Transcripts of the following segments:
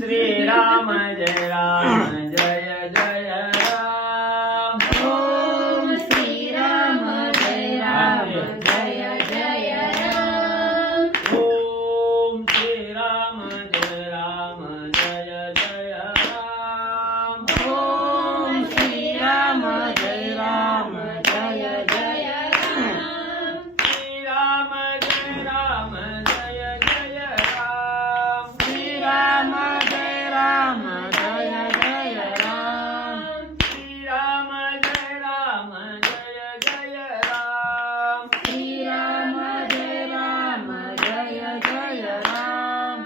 श्रीराम जय राम जय जय राम ओम श्रीराम जय राम जय जय राम ओम श्रीराम जय राम जय जय राम ओम श्रीराम जय राम जय जय राम श्रीराम जय राम जय जय राम श्रीराम जय राम जय जय राम श्रीराम जय राम जय जय राम श्रीराम जय राम जय जय राम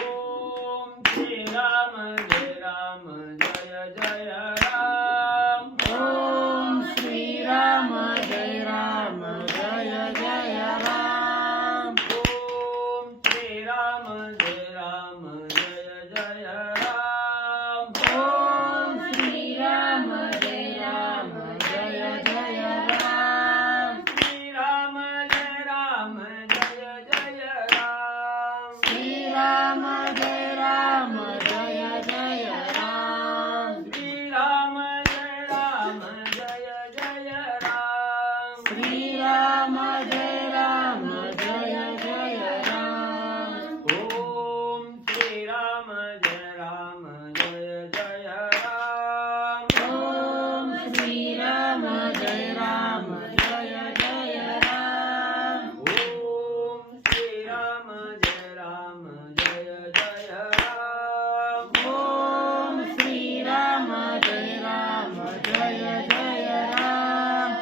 ओम श्रीराम जय राम जय जय राम ओम श्रीराम जय राम जय जय राम ओम श्रीराम जय राम जय जय राम ओम श्रीराम जय राम जय जय राम श्रीराम जय राम जय जय राम श्रीराम जय राम जय जय राम श्रीराम जय राम जय जय राम श्रीराम जय राम जय जय राम ओम श्रीराम जय राम जय जय राम ओम श्रीराम जय राम जय जय राम ओम श्रीराम जय राम जय जय राम ओम श्रीराम जय राम जय जय राम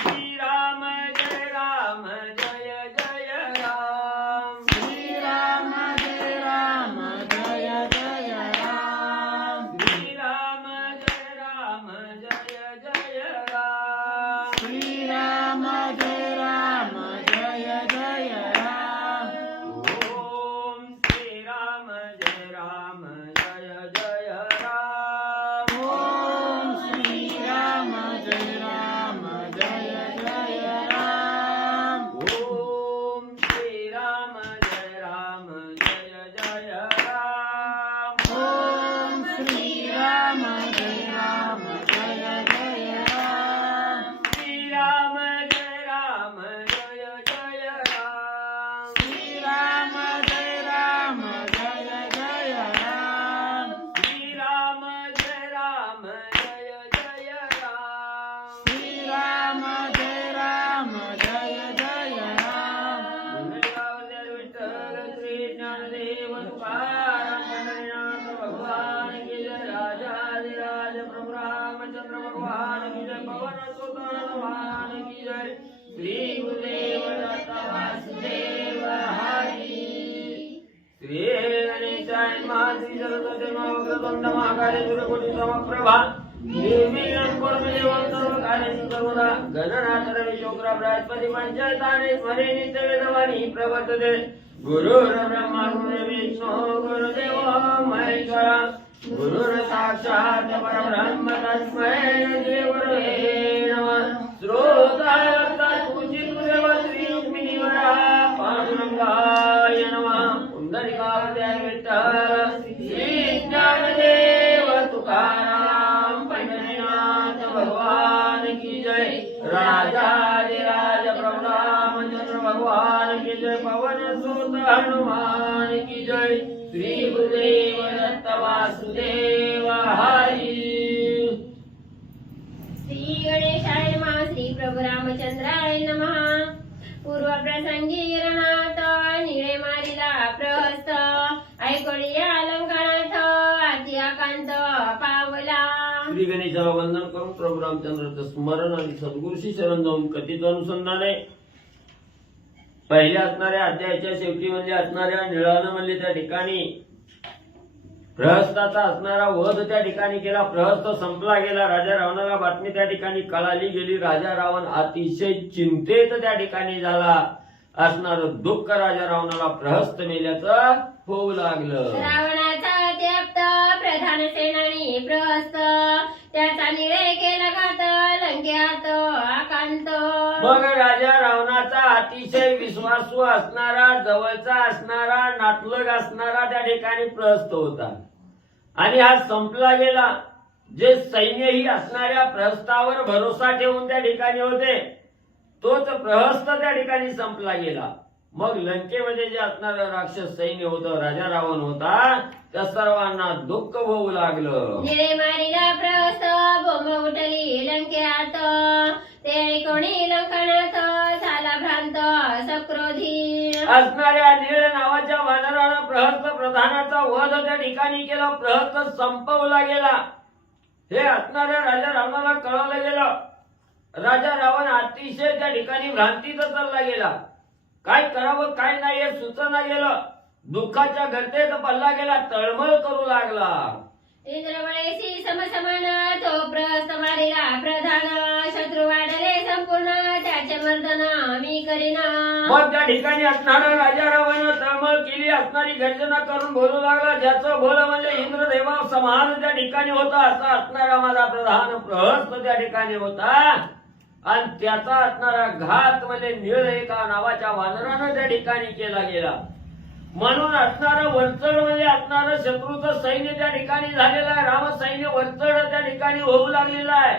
श्रीराम जय राम जय जय राम श्रीराम जय राम जय जय राम श्रीराम जय राम जय जय राम श्रीराम जय राम जय जय राम ओम श्रीराम जय राम जय जय राम ओम श्रीराम जय राम जय जय राम ओम श्रीराम जय राम जय जय राम ओम श्रीराम जय राम जय जय राम श्रीराम जय राम जय जय राम श्रीराम जय राम जय जय राम श्रीराम जय राम जय जय राम श्रीराम जय राम जय जय राम मंगलगावल्या विठ्ठल श्री ज्ञानदेव तुकाराम पंढरीनाथ भगवान की जय राजाधिराज प्रभु रामचंद्र भगवान की जय पवन सुत हनुमान की जय श्री गुरुदेव दत्त वासुदेव हरी श्री गणेशाय नमः श्री सरस्वती नमः वक्रतुंड महाकाय सूर्यकोटि समप्रभा देवी देवं सर्वकार्येषु सर्वदा गणनाथ रवि शुक्र बृहस्पति पंचायतानि स्मरे नित्य वेदवाणी प्रवर्तते गुरुर्ब्रह्मा गुरुर्विष्णु गुरुदेवो महेश्वर गुरुर् साक्षात् परब्रह्म तस्मै श्री गुरवे नमः श्रोतार्थसूचितुदेव श्री रुक्मिणीवरा पांडुरंगाय नमः पुंडरीकावत्याय विठ्ठल श्री ज्ञानदेव तुकाराम पंढरीनाथ भगवान की जय राजाधिराज प्रभु रामचंद्र भगवान की जय पवन सुत हनुमान की जय श्री गुरुदेव दत्त वासुदेव हरी श्री गणेशाय नमः श्री प्रभु रामचंद्राय नमः पूर्व प्रसंगी गिरनाथ निळे मारिला प्रहस्त ऐकोळी अलंकारात आती आकांत पावला श्री गणेशाला वंदन करून प्रभू रामचंद्राचं स्मरण आणि सद्गुरूशी शरण जाऊन कथित अनुसंधान आहे. पहिल्या असणाऱ्या अध्यायाच्या शेवटी म्हणजे असणाऱ्या निळानं म्हणले त्या ठिकाणी प्रहस्ताचा असणारा वध त्या ठिकाणी केला. प्रहस्त संपला गेला. राजा रावणाला बातमी त्या ठिकाणी कळाली गेली. राजा रावण अतिशय चिंतेत त्या ठिकाणी झाला. असणार दुःख राजा रावणाला प्रहस्त मेल्याचं होऊ लागलं. रावणाचा अत्यप्त प्रधान सेनानी प्रहस्त त्याचा निळय केला घात लंक्यात आकांत. मग राजा रावणाचा अतिशय विश्वासू असणारा, जवळचा असणारा, नातलग असणारा त्या ठिकाणी प्रहस्त होता. आणि हा संपला गेला. जे सैन्यही असणाऱ्या प्रहस्तावर भरोसा ठेवून त्या ठिकाणी होते, तोच प्रहस्त त्या ठिकाणी संपला गेला. मग लंकेमध्ये जे असणारं राक्षस सैन्य होतं, राजा रावण होता, त्या सर्वांना दुःख होऊ लागलं. निळे मारिला प्रहस्त बोंब उठली लंकेत, ते कोणी लंकनाथ झाला भ्रांत सक्रोधी. असणाऱ्या नीळ नावाच्या वानरानं प्रहस्त प्रधानाचा वध त्या ठिकाणी केला. प्रहस्त संपवला गेला. हे असणाऱ्या राजा रावणाला कळवलं गेलं. राजा रावण अतिशय त्या ठिकाणी भ्रांतीत चालला गेला. काय करावं काय नाही हे सुचना गेलं. दुःखाच्या गर्तेत पडला गेला, तळमळ करू लागला. इंद्रवळेशी समसमान तो प्रहस्त मारिला प्रधान, शत्रू वाढले संपूर्ण त्याचे मर्दन मी करीना. मग त्या ठिकाणी असणारा राजा रावण तळमळ केली, असणारी गर्जना करून बोलू लागला. ज्याचं बोल म्हणजे इंद्रदेवा समान त्या ठिकाणी होता, असा असणारा माझा प्रधान प्रहस्त त्या ठिकाणी होता. आणि त्याचा असणारा घात म्हणजे नीळ एका नावाच्या वानरानं त्या ठिकाणी केला गेला. म्हणून असणारं वरचढ म्हणजे असणारं शत्रूचं सैन्य त्या ठिकाणी झालेलं आहे. राम सैन्य वरचढ त्या ठिकाणी होऊ लागलेलं आहे.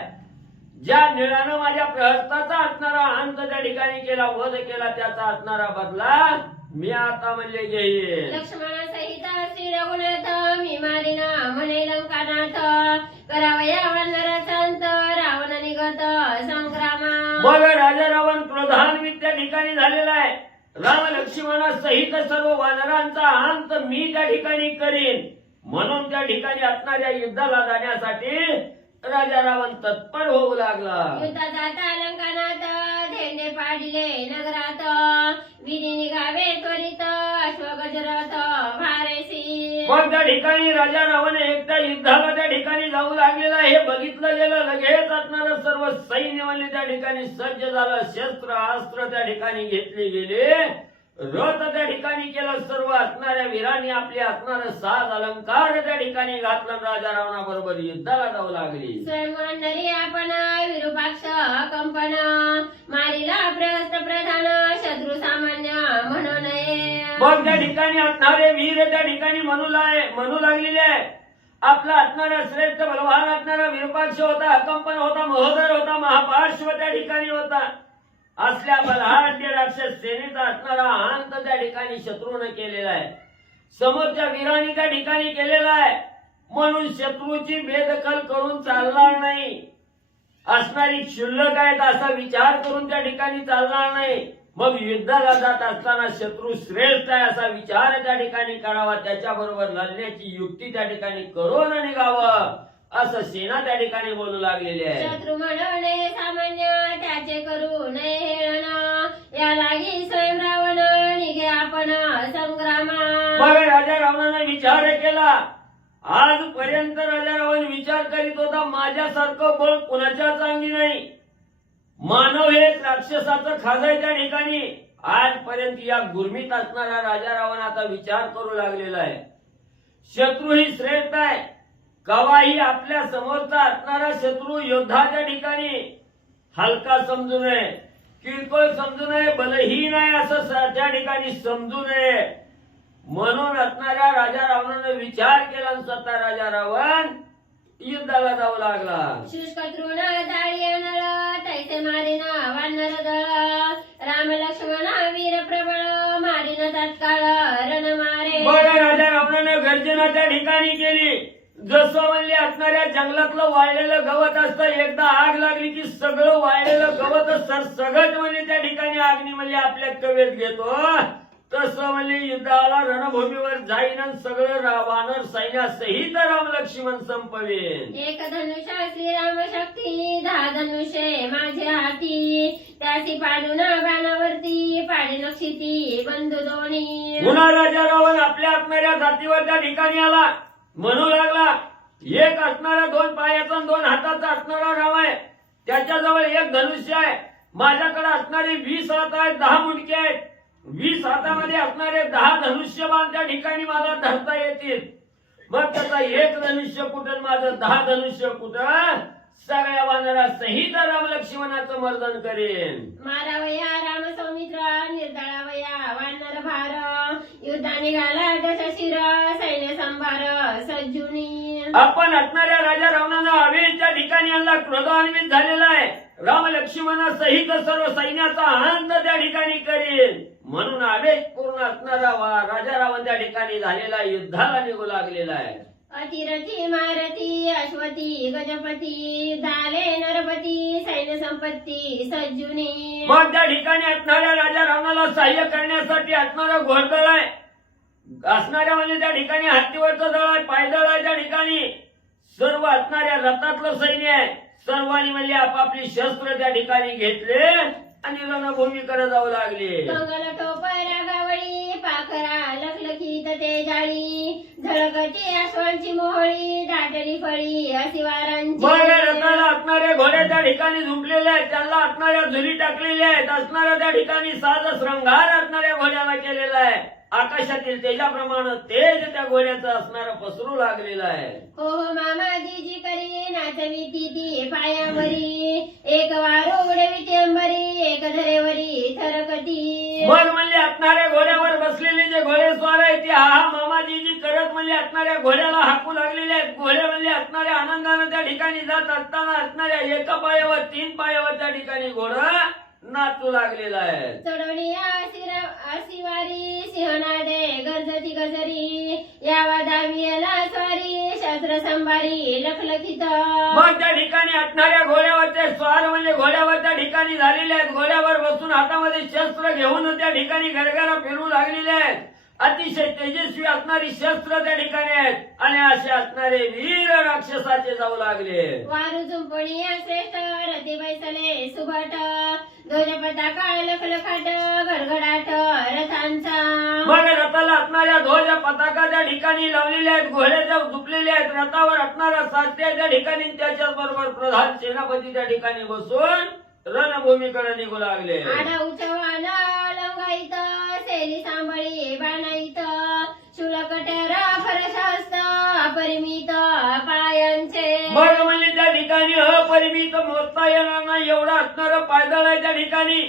ज्या निळानं माझ्या प्रहस्ताचा असणारा अंत त्या ठिकाणी केला, वध केला, त्याचा असणारा बदला मी आता म्हणजे घेईन. लक्ष्मणा सहित श्री रघुनाथ मी मारिना म्हणे लंकानाथ, करावया वानराचा अंत रावण निगत संग्रामा. मग राजा रावण क्रोधान्वित त्या ठिकाणी झालेला आहे. राम लक्ष्मणा सहित सर्व वानरांचा अंत मी त्या ठिकाणी करीन. म्हणून त्या ठिकाणी असणाऱ्या युद्धाला जाण्यासाठी राजा रावण तत्पर होऊ लागला. युद्धा जाता लंकानाथ धेंडे पाडिले नगरात, विधी निघावे त्वरित अश्वगजरथ भारेसी. मग त्या ठिकाणी राजा रावण एकदा युद्धाला त्या ठिकाणी जाऊ लागलेला हे बघितलं गेलं. लगेच असणारं सर्व सैन्य म्हणजे त्या ठिकाणी सज्ज झालं. शस्त्र अस्त्र त्या ठिकाणी घेतले गेले. रथ त्या ठिकाणी केलं. सर्व असणाऱ्या वीरांनी आपले असणारं साज अलंकार त्या ठिकाणी घातलं. राजा रावणाबरोबर युद्धाला जाऊ लागली. स्वयंवंदरी आपण विरूपाक्ष कंपन, मारिला प्रहस्त प्रधान शत्रू सामान्य म्हणून नये. मग त्या ठिकाणी असणारे वीर त्या ठिकाणी म्हणू लागलेले आहे. आपला असणारा श्रेष्ठ बलवान असणारा विरूपाक्ष होता, अकंपन होता, महोदर होता, महापार्श्व त्या ठिकाणी होता. असल्या बलहाढ्य राक्षस सेनेचा असणारा अंत त्या ठिकाणी शत्रूने केलेला आहे. समोरच्या वीरांनी त्या ठिकाणी केलेला आहे. म्हणून शत्रूची बेदखल करून चालणार नाही. असणारी क्षुल्लक आहेत असा विचार करून त्या ठिकाणी चालणार नाही. मग युद्धाला जात असताना शत्रू श्रेष्ठ आहे असा विचार त्या ठिकाणी करावा. त्याच्याबरोबर लढण्याची युक्ती त्या ठिकाणी करून निघावं असं सेना त्या ठिकाणी बोलू लागलेली आहे. शत्रू म्हणणे सामान्य त्याचे करू नये हेळण, या लागी स्वयं रावण निघे आपण संग्रामा. मग राजा रावणाने विचार केला. आजपर्यंत राजा रावण विचार करीत होता माझ्यासारखं बळ कुणाच्या अंगी नाही. मानव हे राक्षसाचं खाज आहे त्या ठिकाणी. आजपर्यंत या गुरमीत असणारा राजा रावण आता विचार करू लागलेला आहे. शत्रू ही श्रेष्ठ आहे. कवाही आपल्या समोरचा असणारा शत्रू योद्धा त्या ठिकाणी हलका समजू नये, किरकोळ समजू नये, बलहीन आहे असं त्या ठिकाणी समजू नये. म्हणून असणाऱ्या राजा रावणाने विचार केला. स्वतः राजा रावण युद्धाला जाऊ लागला. शुष्क तृण जाळी नळ तैसे मारिन वानर दळ, राम लक्ष्मण वीर प्रबळ मारिन तत्काळ रण मारे. बघा राजा रावणाने गर्जना त्या ठिकाणी केली. जसं म्हणले असणाऱ्या जंगलातलं वाळलेलं गवत असतं, एकदा आग लागली की सगळं वाळलेलं गवत सरसगट म्हणजे त्या ठिकाणी अग्नी म्हणजे आपल्या कवेत घेतो. तसं म्हणजे युद्धाला रणभूमीवर जाईन आणि सगळं वानर सैन्यासहित राम लक्ष्मण संपवेन. एक धनुष्य श्रीराम शक्ती, 10 धनुष्ये माझे हाती, त्याची पाडून बाणावरती पाडीन क्षिती बंधू दोन्ही. पुन्हा राजा रावण आपल्या असणाऱ्या जातीवर त्या ठिकाणी आला. म्हणू लागला एक असणारा 2 पायाचा 2 हाताचा असणारा राम आहे. त्याच्याजवळ एक धनुष्य आहे. माझ्याकडे असणारे 20 हात आहेत, 10 मुंडके आहेत. 20 हातामध्ये असणारे 10 धनुष्यबाण त्या ठिकाणी मला धरता येतील. मग त्याचा एक धनुष्य कुठं, माझं 10 धनुष्य कुठं, सगळ्या वानरा सहित राम लक्ष्मणाचं मर्दन करेन. मारावया राम सौमित्र निर्दळावया वानर भार, युद्धा निघाला दशशिर सैन्य संभार सज्जुनी. आपण असणाऱ्या राजा रावणानं आवेशच्या ठिकाणी आणला, क्रोधान्वित झालेला आहे. राम लक्ष्मणासहित सर्व सैन्याचा आनंद त्या ठिकाणी करेल म्हणून आवेश पूर्ण असणारा राजा रावण त्या ठिकाणी झालेला युद्धाला निघू लागलेला आहे. अतिरथी मारथी अश्वती गजपती धाले नरपती सैन्य संपत्ती सज्जुनी. मग त्या ठिकाणी असणाऱ्या राजा रावणाला सहाय्य करण्यासाठी असणारा घोडदळ आहे, असणाऱ्या म्हणजे त्या ठिकाणी हत्तीवरचं दळ आहे, पायदळ आहे. त्या ठिकाणी सर्व असणाऱ्या रथातलं सैन्य आहे. सर्वांनी म्हणजे आपापली शस्त्र त्या ठिकाणी घेतले आणि रणभूमीकडे जाऊ लागले. मंगल टोपरा गावळी पाखरा लखलखीत ते जाळी झळकती अश्वांची मोहळी दाटली फळी अशी वारांची. मग रथाला असणारे घोडे त्या ठिकाणी झुंपलेले आहेत, त्यांना असणाऱ्या झुली टाकलेल्या आहेत. असणाऱ्या त्या ठिकाणी साज श्रंगार असणाऱ्या घोड्याला केलेला आहे. आकाशातील तेजाप्रमाणे तेज त्या घोड्याचं असणारं पसरू लागलेलं आहे. हो हो मामाजी जी करी नाचवी ती पायावरी एक वारू उडविती अंबरी एक धरेवरी थरकती. मग म्हणजे असणाऱ्या घोड्यावर बसलेले जे घोडेस्वार आहेत ते हा मामाजी जी करत म्हणजे असणाऱ्या घोड्याला हाकू लागलेले आहेत. घोडे म्हणजे असणाऱ्या आनंदानं त्या ठिकाणी जात असताना असणाऱ्या एका पायावर 3 पायावर त्या ठिकाणी घोडा नाचू लागलेला आहे. चढवणी अशी वारी सिंहनादे गरजती गजरी यावा दावियाला स्वारी शस्त्र संभारी लखलखित. मग त्या ठिकाणी असणाऱ्या घोड्यावरचे स्वार म्हणजे घोड्यावर त्या ठिकाणी झालेले आहेत. घोड्यावर बसून हातामध्ये शस्त्र घेऊन त्या ठिकाणी घरघरा फिरू लागलेले आहेत. अतिशय तेजस्वी असणारी शस्त्र त्या ठिकाणी आहेत आणि असे असणारे वीर राक्षसाचे जाऊ लागले. वारू जुंपणी श्रेष्ठ रती बैसले सुभट ध्वज पताका लखलखाट गडगडाट रथांचा. मग रथाला असणाऱ्या ध्वज पताका त्या ठिकाणी लावलेल्या आहेत, घोडे त्या झुपलेले आहेत. रथावर असणारा सारथी त्या ठिकाणी त्याच्याबरोबर प्रधान सेनापती त्या ठिकाणी बसून रणभूमीकडे निघू लागले. आढाऊ चव्हाण लंगाईत सेली सांभळी बाणाईत शुलकट्यार फरशास्त अपरिमित पायांचे. मग म्हणजे त्या ठिकाणी अपरिमित मोजता येणार नाही एवढा असणारं पायदळ आहे. त्या ठिकाणी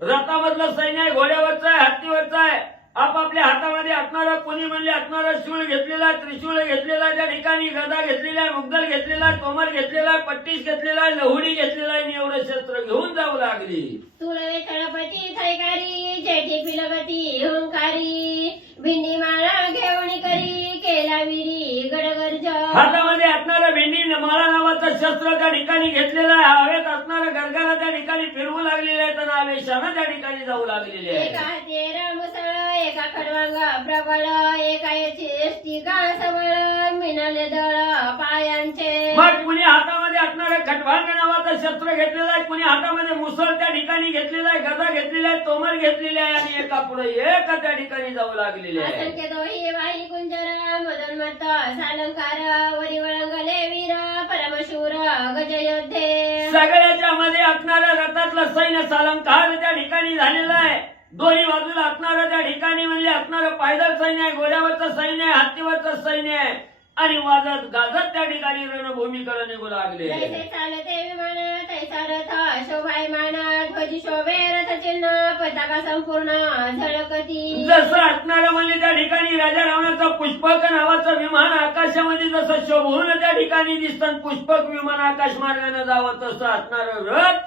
रथामधलं सैन्य आहे, घोड्यावरचं आहे, हत्तीवरचं आहे. आपापल्या हातामध्ये असणारं कोणी म्हणजे असणारं शूळ घेतलेला आहे, त्रिशूळ घेतलेला आहे. त्या ठिकाणी गदा घेतलेला आहे, मुगदल घेतलेला आहे, तोमर घेतलेला आहे, पट्टीस घेतलेला आहे, लहुडी घेतलेला आहे आणि एवढं शस्त्र घेऊन जाऊ लागली. तुळवे तळपती थैकारी जेठी पिलगती हुंकारी भिंडी माळा घेऊन करी केला विरी गडगर्ज. हातामध्ये असणारं भेंडी माळा नावाचं शस्त्र त्या ठिकाणी घेतलेलं आहे. हवेत असणारं गरगरा त्या ठिकाणी फिरवू लागलेले आहेत आणि आवेशानं त्या ठिकाणी जाऊ लागलेले एका आहे. हाती रामसळ एका खडवांग प्रबळ एका याची एसटी का सबळ मिनाले दळ पायांचे. मग कुणी हातामध्ये असणारं खटवांग नावाचं शस्त्र घेतलेलं आहे, कुणी हातामध्ये मुसळ त्या ठिकाणी घेतलेला आहे, गदा घेतलेला आहे, तोमर घेतलेली आहे आणि एका पुढे एक त्या ठिकाणी जाऊ लागलेले आहे. असंख्य दोही वाही कुंजर मदोन्मत्त सालंकार वरी वळंगले वीर परमशूर गजयोद्धे. सगळ्याच्या मध्ये असणाऱ्या रथातलं सैन्य सालंकार त्या ठिकाणी झालेलं आहे. दोन्ही बाजूला असणारं त्या ठिकाणी म्हणजे असणारं पायदळ सैन्य आहे, घोड्यावरचं सैन्य आहे, हत्तीवरचं सैन्य आहे आणि वाजत गाजत त्या ठिकाणी रणभूमीकडे निघू लागले. जैसे चालते विमान तैसा रथ शोभायमान ध्वजी शोभे रथ चिन्ह पताका संपूर्ण झळकती. जसं असणारं म्हणजे त्या ठिकाणी राजा रावणाचं पुष्पक नावाचं विमान आकाशामध्ये जसं शोभून त्या ठिकाणी दिसतं, पुष्पक विमान आकाश मार्गाने जावं तसं असणारं रथ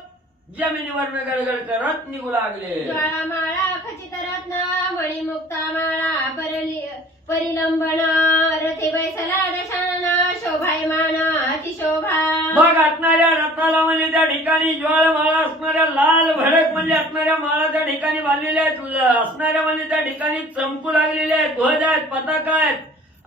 जमिनीवर गडगड करत निघू लागले. ज्वाळा माळा खचित रत्न मणिमुक्ता माळा परिलंबन रथे बैसला दशानन शोभायमान अतिशोभा. मग असणाऱ्या रथाला म्हणजे त्या ठिकाणी ज्वाळमाळा असणाऱ्या लाल भडक म्हणजे असणाऱ्या माळा त्या ठिकाणी बांधलेल्या आहेत. असणाऱ्या म्हणजे त्या ठिकाणी चमकू लागलेल्या आहेत, ध्वज आहेत, पताका आहेत.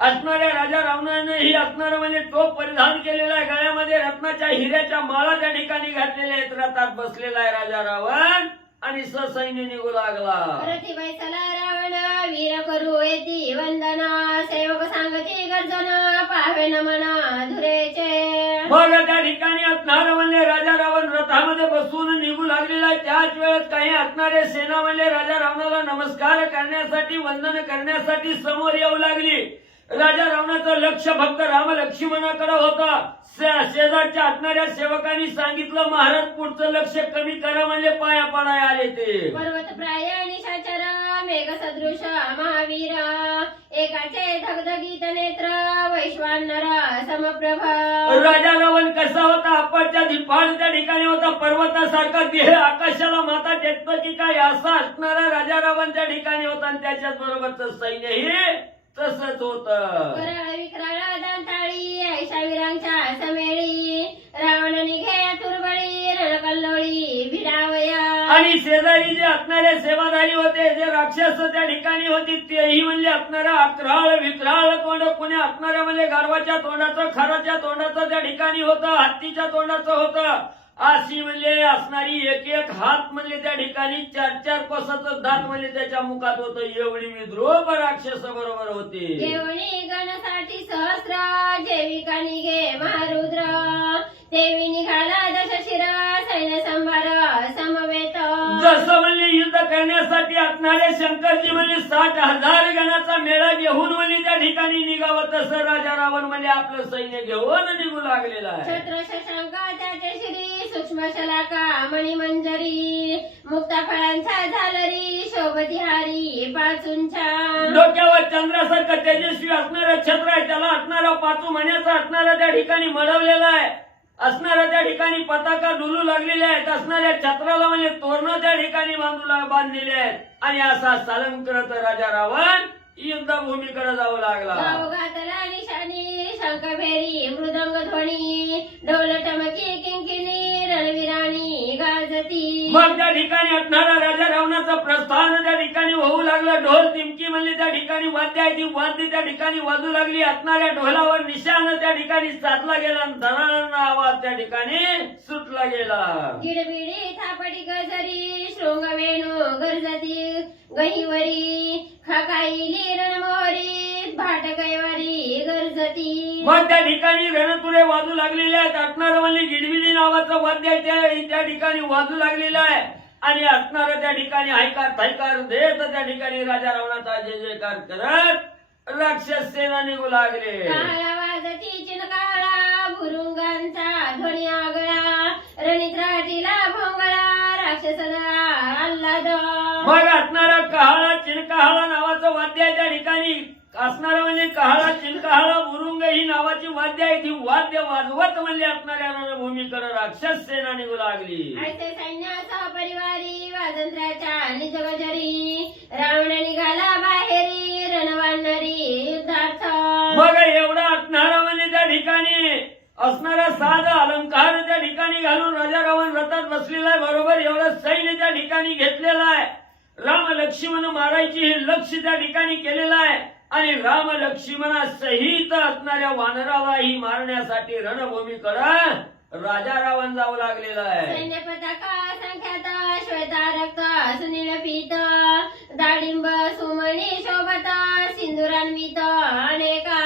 असणाऱ्या राजा रावणाने ही असणारं म्हणजे टोप परिधान केलेला आहे, गळ्यामध्ये रत्नाच्या हिऱ्याच्या माळा त्या ठिकाणी घातलेल्या आहेत. रथात बसलेला आहे राजा रावण आणि ससैन्य निघू लागला. रथी बैसला रावण वीर करू येती वंदना सेवक सांगती गर्जन पाहावे नमन धुरेचे. मग त्या ठिकाणी असणारं म्हणजे राजा रावण रथामध्ये बसून निघू लागलेला आहे. त्याच वेळेत काही असणारे सेना म्हणजे राजा रावणाला नमस्कार करण्यासाठी वंदन करण्यासाठी समोर येऊ लागली. राजा रावणाचं लक्ष फक्त राम लक्ष्मणाकडे होतं. शेजारच्या असणाऱ्या सेवकांनी सांगितलं महाराज पुढचं लक्ष कमी करा म्हणजे पाया पडाय आले ते. पर्वत प्राय निशाचर मेघ सदृश महावीर एकाचे धगधगीत नेत्र वैश वैश्वानर समप्रभ राजा रावण कसा होता? आपटच्या दिपाळ त्या ठिकाणी होता, पर्वतासारखा देह आकाशाला माता टेकतो की काय असा असणारा राजा रावण त्या ठिकाणी होता आणि त्याच्याच बरोबरच सैन्यही तसंच होत. कराळ विक्राळ दांताळी ऐशा वीरांच्या समेळी रावण निघे तुरबळी रणकल्लोळी भिडावया. आणि शेजारी जे असणारे सेवाधारी होते, जे राक्षस त्या ठिकाणी होती, तेही म्हणजे असणारा अक्राळ विक्राळ तोंड, कोणी असणाऱ्या म्हणजे गाढवाच्या तोंडाचं, खराच्या तोंडाचं त्या ठिकाणी होतं, हत्तीच्या तोंडाचं होतं. अशी म्हणजे असणारी एक एक हात म्हणजे त्या ठिकाणी 4-4 कोसाचं दात म्हणजे त्याच्या मुखात होतं. एवढी विद्रोह राक्षस बरोबर होते. देवणी गणसाठी सहस्र जेविका निघे महारुद्र देवी निघाला दशशिर सैन्य संभार समवेत. जसं म्हणजे युद्ध करण्यासाठी असणारे शंकरजी म्हणजे 60,000 गणाचा मेळा घेऊन म्हणजे त्या ठिकाणी निघावं, तसं राजा रावण म्हणजे आपलं सैन्य घेऊन निघू लागलेला आहे. छत्र शशांक त्याचे श्री सूक्ष्म शलाका मणिमंजरी मुक्ता फळांच्या झालरी शोभती हारी पाचूंच्या. डोक्यावर चंद्रासारखं तेजस्वी असणारं छत्र आहे, त्याला असणारा 5 महिन्याचा असणारा त्या ठिकाणी मडवलेला आहे, असणारा त्या ठिकाणी पताका डुलू लागलेले आहेत, असणाऱ्या छत्राला म्हणजे तोरणं त्या ठिकाणी बांधलेले आहेत. आणि असा सालन करत राजा रावण युद्धभूमीकडे जाऊ लागला. गाव घातला निशाणी शंखभेरी मृदंग ध्वनी ढोल टमकी किंकिणी रणवीराणी गाजती. मग त्या ठिकाणी असणारा राजा रावणाचं प्रस्थान त्या ठिकाणी होऊ लागलं. ढोल तिमकी म्हणजे त्या ठिकाणी वाद्य आहे, ती वाद्य त्या ठिकाणी वाजू लागली. असणाऱ्या ढोलावर निशाण त्या ठिकाणी साधला गेला आणि धनाना आवाज त्या ठिकाणी सुटला गेला. गिडबिडी थापटी गजरी शृंगवेणू गरजती गहिवरी खाकाईली रणमोहरी भाट कैवारी गरजती. मग त्या ठिकाणी रणतुरे वाजू लागलेले आहेत. असणारं म्हणजे गिडबिडी नावाचं वाद्य आहे, त्या ठिकाणी वाजू लागलेलं आहे. आणि असणारं त्या ठिकाणी हायकार थायकार देत त्या ठिकाणी राजा रावणाचा जय जयकार करत राक्षस सेना निघू लागले. काळा वाजती चिनकाळा भुरुंगांचा ध्वनी आगळा रणित्राटीला भोंगळा राक्षसला आल्हाद. मग असणारा कहाळा चिनकाहाळा नावाचं वाद्य आहे, त्या ठिकाणी असणारं म्हणजे कहाळा चिनकाहाळा बुरुंग ही नावाची वाद्य आहे, ती वाद्य वाजवत म्हणजे असणाऱ्या रणभूमीकडे राक्षस सेना निघू लागली. ऐसे सैन्याचा परिवारी वाजंत्र्याच्या निजगजरी रावण निघाला बाहेरी रणवानरी युद्धार्थ. मग एवढा असणारा म्हणजे त्या ठिकाणी असणारा साधा अलंकार त्या ठिकाणी घालून राजा रावण रथात बसलेला आहे. बरोबर एवढं सैन्य त्या ठिकाणी घेतलेलं आहे. राम लक्ष्मण मारायची हे लक्ष त्या ठिकाणी केलेलं आहे. आणि राम लक्ष्मणा सहित असणाऱ्या वानरालाही मारण्यासाठी रणभूमीकडे राजा रावण जाऊ लागलेला आहे. सैन्य पताका संख्यात श्वेता रक्त सुनील पीत डाळिंब सुमणी शोभत सिंदुरान्वित अनेका.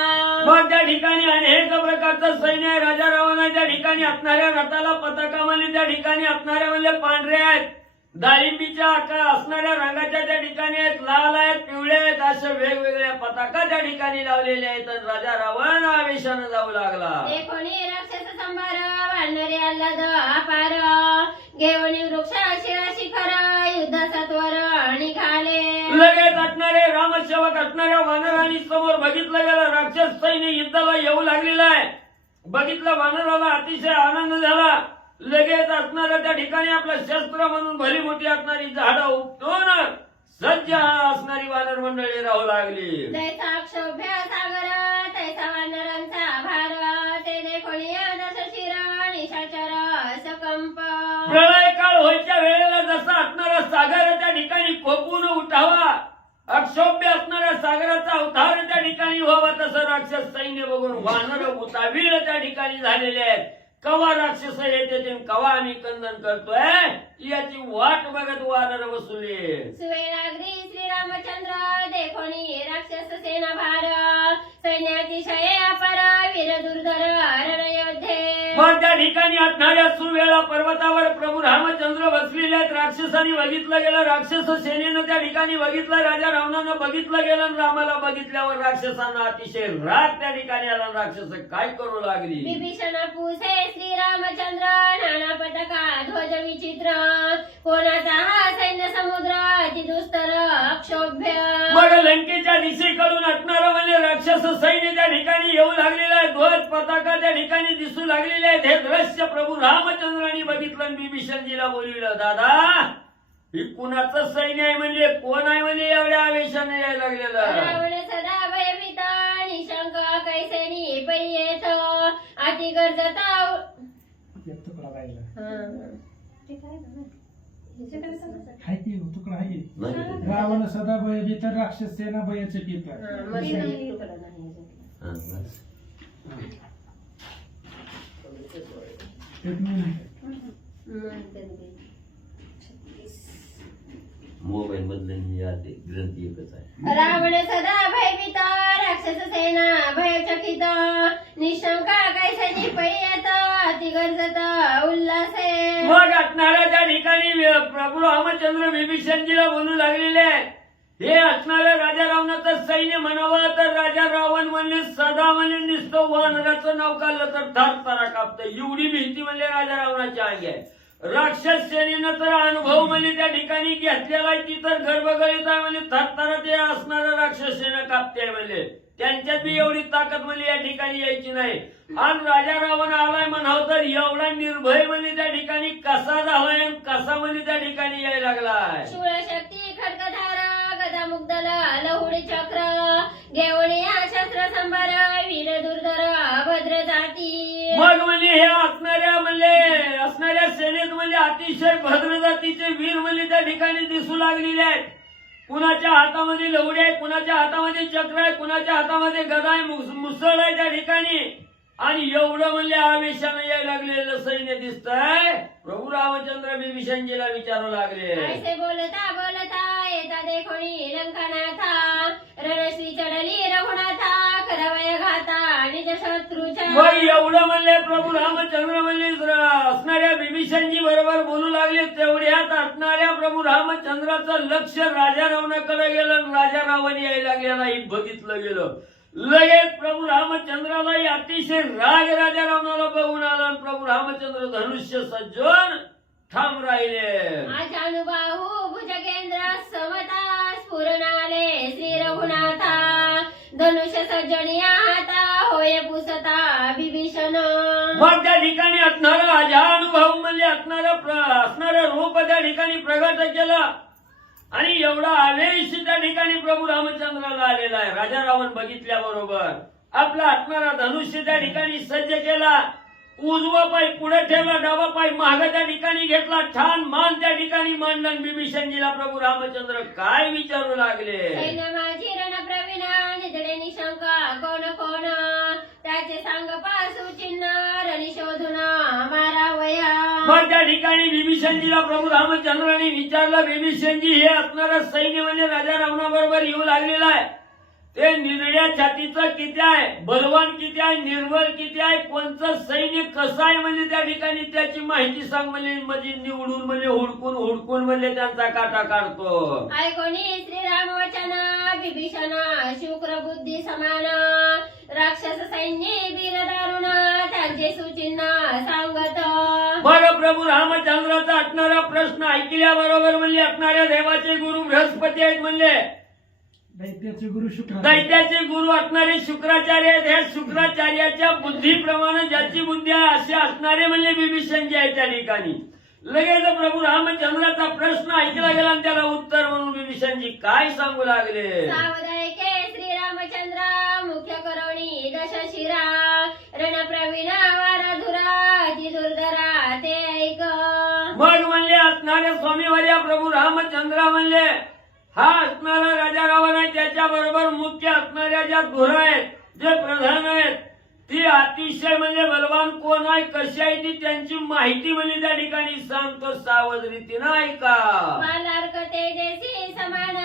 मग त्या ठिकाणी अनेक प्रकारचं सैन्य आहे. राजा रावणाच्या ठिकाणी असणाऱ्या रथाला पताकामध्ये त्या ठिकाणी असणाऱ्या म्हणजे पांढऱ्या आहेत, डाळिंबीच्या असणाऱ्या रंगाच्या त्या ठिकाणी आहेत, लाल आहेत, पिवळे आहेत, अशा वेगवेगळ्या पताका त्या ठिकाणी लावलेले आहेत. राजा रावण आवेशानं जाऊ लागला. कोणी राक्षस संभार वानरे आल्हाद अपार घेऊन वृक्ष शिरा शिखर युद्ध सत्वर निघाले. लगेच असणारे रामसेवक असणाऱ्या वानरांनी समोर बघितलं गेलं राक्षस सैन्य युद्धाला येऊ लागलेला आहे. बघितलं वानराला अतिशय आनंद झाला. लगेच असणाऱ्या त्या ठिकाणी आपलं शस्त्र म्हणून भली मोठी असणारी झाडं उपटून सज्ज असणारी वानर मंडळी राहू लागली. जैसा क्षोभ्य सागर तैसा वानरांचा भार तेने कोणी दशशिर निशाचर सकंप. प्रलय काळ व्हायच्या वेळेला जसा असणारा सागर त्या ठिकाणी कोपून उठावा, अक्षोभ्य असणाऱ्या सागराचा अवतार त्या ठिकाणी व्हावा, तसं राक्षस सैन्य बघून वानर उतावीळ त्या ठिकाणी झालेले आहेत. कवा राक्षस येते कवा आम्ही कंदन करतोय याची वाट बघत वानर बसले. सुवेळाग्री श्रीरामचंद्र देखोनी राक्षस सेना भार सैन्यातिशय अपार वीर दुर्धर रणयोद्धे. मग त्या ठिकाणी असणाऱ्या सुवेळा पर्वतावर प्रभू रामचंद्र बसलेले आहेत. राक्षसांनी बघितलं गेलं, राक्षस सेनेनं त्या ठिकाणी बघितलं, राजा रावणानं बघितलं गेलं. आणि रामाला बघितल्यावर राक्षसांना अतिशय राग त्या ठिकाणी आला. राक्षस काय करू लागली. विभीषण पुसे श्रीरामचंद्र नाना पताका ध्वज विचित्र कोणाचा हा सैन्य समुद्र अति दुस्तर अक्षोभ्य. मग लंकेच्या दिशेकडून असणारं म्हणजे राक्षस सैन्य त्या ठिकाणी येऊ लागलेलं पताका त्या ठिकाणी दिसू लागलेले आहेत. हे दृश्य प्रभू रामचंद्रांनी बघितलं आणि बिभीषणजीला बोलविलं, दादा ही कुणाचं सैन्य आहे म्हणजे कोण आहे म्हणजे एवढ्या आवेशाने यायला लागलेलं. रावण सदा भयभीता निशंक कैसेनी पै येथ अति गरजता तुकडा राहिला ते काय हाय की तुकडा आहे की? नाही. रावण सदा भयभीत राक्षस सेना भयचकित मोबाईल मधले ग्रंथी एकच आहे. रावण सदा भयभीत राक्षस सेना भयचकित निशंका कैसेनी पै येथ अति गरजत उल्हासे. मग असणाऱ्या त्या ठिकाणी प्रभू रामचंद्र बिभीषणजीला बोलू लागलेले आहे. हे असणाऱ्या राजा रावणाचं सैन्य म्हणावं तर राजा रावण म्हणले सदा म्हणजे नुसतं वानराचं नाव काढलं तर थरथरा कापतं, एवढी भीती म्हणजे राजा रावणाच्या अंगी आहे. राक्षस सेनेनं तर अनुभव म्हणजे त्या ठिकाणी घेतलेला आहे, ती तर गर्भगळीत आहे म्हणजे थरथरा ते असणाऱ्या राक्षस सेना कापते म्हणजे त्यांच्यात बी एवढी ताकद म्हणजे या ठिकाणी यायची नाही. आणि राजा रावण आलाय म्हणावं तर एवढा निर्भय म्हणजे त्या ठिकाणी कसा झालाय आणि कसा म्हणजे त्या ठिकाणी यायला लागलाय. शूळशक्ती खड्गधार गदा मुग्धल लहुडी चक्र घेवणी शस्त्र संभार वीर दुर्धर भद्र जाती. मग म्हणजे हे असणाऱ्या सेनेत म्हणजे अतिशय भद्र जातीचे वीर म्हणजे त्या ठिकाणी दिसू लागलेले आहेत. कुणाच्या हातामध्ये लवडे आहे, कुणाच्या हातामध्ये चक्र आहे, कुणाच्या हातामध्ये गदा आहे, मुसळ आहे त्या ठिकाणी. आणि एवढं म्हणजे आवेशानं यायला लागलेलं सैन्य दिसतंय. प्रभू रामचंद्र बिभीषणजीला विचारू लागले, ऐसे बोलता बोलता येता देखोणी लंकानाथा रणश्री चढली रघुनाथा करवय घाता निज शत्रूच्या. मग एवढं म्हणले प्रभू रामचंद्र म्हणजे असणाऱ्या बिभीषणजी बरोबर बोलू लागले. तेवढ्यात असणाऱ्या प्रभू रामचंद्राचं लक्ष राजा रावणाकडे गेलं आणि राजा रावण यायला लागलेला हे बघितलं गेलं. लगेच प्रभू रामचंद्रालाही अतिशय राग राजा रावणाला बघून आला आणि प्रभू रामचंद्र धनुष्य सज्जन ठाम राहिले. आजानुबाहू भुजगेंद्र समता स्फुरणाले श्री रघुनाथा धनुष्य सज्जनिया हाता होय पुसता बिभीषण. मग त्या ठिकाणी असणारा अजानुभव म्हणजे असणारं रूप त्या ठिकाणी प्रगट केलं आणि एवढा आवेश त्या ठिकाणी प्रभू रामचंद्राला आलेला आहे. राजा रावण बघितल्याबरोबर आपला असणारा धनुष्य त्या ठिकाणी सज्ज केला, उजवा पाय पुढे ठेवला, डावा पाय मागे त्या ठिकाणी घेतला, छान मान त्या ठिकाणी मांडला. बिभीषणजीला प्रभू रामचंद्र काय विचारू लागले, सैन्य माझी रण प्रवीणा निधडे निशंका कोण कोण त्याचे सांग पासू चिन्ह रणी शोधून मारावया. मग त्या ठिकाणी बिभीषणजीला प्रभू रामचंद्रांनी विचारलं, बिभीषणजी हे असणारं सैन्य म्हणजे राजा रावणाबरोबर येऊ लागलेलं आहे, ते निर्या छातीचं किती आहे, बलवान किती आहे, निर्बळ किती आहे, कोणतं सैन्य कसं आहे म्हणजे त्या ठिकाणी त्याची माहिती सांग म्हणजे निवडून म्हणजे हुडकून म्हणजे त्यांचा काटा काढतो. ऐकोणी श्रीराम वचन बिभीषण शुक्र बुद्धी समान राक्षस सैन्य वीर दारुण त्यांचे सुचिन्ह सांगत. मग प्रभू रामचंद्राचा असणारा प्रश्न ऐकल्याबरोबर म्हणजे असणाऱ्या देवाचे गुरु बृहस्पती आहेत म्हणले, दैत्याचे गुरु शुक्र, दैत्याचे गुरु असणारे शुक्राचार्य आहेत. ह्या शुक्राचार्याच्या बुद्धीप्रमाणे ज्याची बुद्धी आहे असे असणारे म्हणजे बिभीषणजी आहे त्या ठिकाणी. लगेच प्रभू रामचंद्राचा प्रश्न ऐकला गेला आणि त्याला उत्तर म्हणून बिभीषणजी काय सांगू लागले, सावधायके श्रीरामचंद्र मुख्य करोणी दश शिरा रण प्रवीण वारधुरा अति दुर्धरा ते ऐक. मग म्हणले असणारे स्वामीवर्या प्रभू रामचंद्र म्हणले हा असणारा राजा रावण आहे, त्याच्या बरोबर मुख्य असणाऱ्या ज्या धुरा आहेत, जे प्रधान आहेत, ती अतिशय म्हणजे बलवान कोण आहे, कशी आहे ती त्यांची माहिती म्हणजे त्या ठिकाणी सांगतो. सावध रीतीनं ऐका. बालार्क तेजसी समान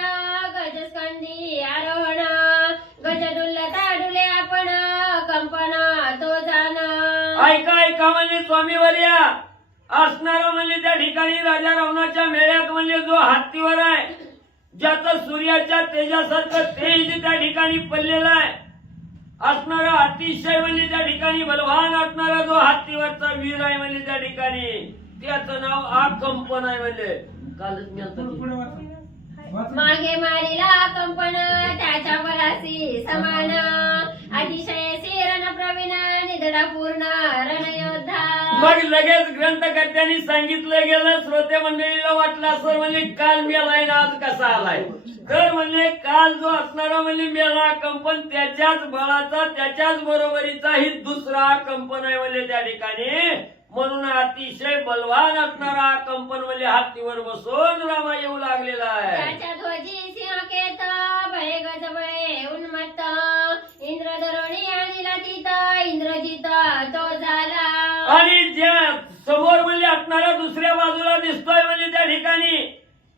गजस्कंदी आरोहण गजडुल्लता डुले आपण कंपन तो जाण. ऐका म्हणजे स्वामीवर्या असणारा म्हणजे त्या ठिकाणी राजा रावणाच्या मेळ्यात म्हणजे जो हत्तीवर आहे, ज्याचं सूर्याच्या तेजासारखं तेज त्या ठिकाणी पडलेलं आहे, असणारा अतिशय म्हणजे त्या ठिकाणी बलवान असणारा जो हत्तीवरचा वीर आहे म्हणजे त्या ठिकाणी त्याचं नाव आकंपन आहे. म्हणजे कालच मी आता मागे मारिला कंपन त्याच्या बलासी समान अतिशय रण प्रवीण निध झाला पूर्ण रणयोद्धा. मग लगेच ग्रंथकर्त्यांनी सांगितलं गेलं, श्रोते मंडळीला वाटलं असं म्हणजे काल मेलाय ना आज कसा आलाय. तर म्हणजे काल जो असणारा म्हणजे मेला कंपन त्याच्याच बळाचा त्याच्याच बरोबरीचा ही दुसरा कंपन आहे म्हणजे त्या ठिकाणी. म्हणून अतिशय बलवान असणारा कंपन म्हणजे हातीवर बसून रामा येऊ लागलेला आहे. त्याच्या ध्वजी सिंहकेत भय गजबळे उन्मत्त इंद्रधरोणी आणला तिथ इंद्रजित तो झाला. आणि ज्या समोर म्हणजे असणारा दुसऱ्या बाजूला दिसतोय म्हणजे त्या ठिकाणी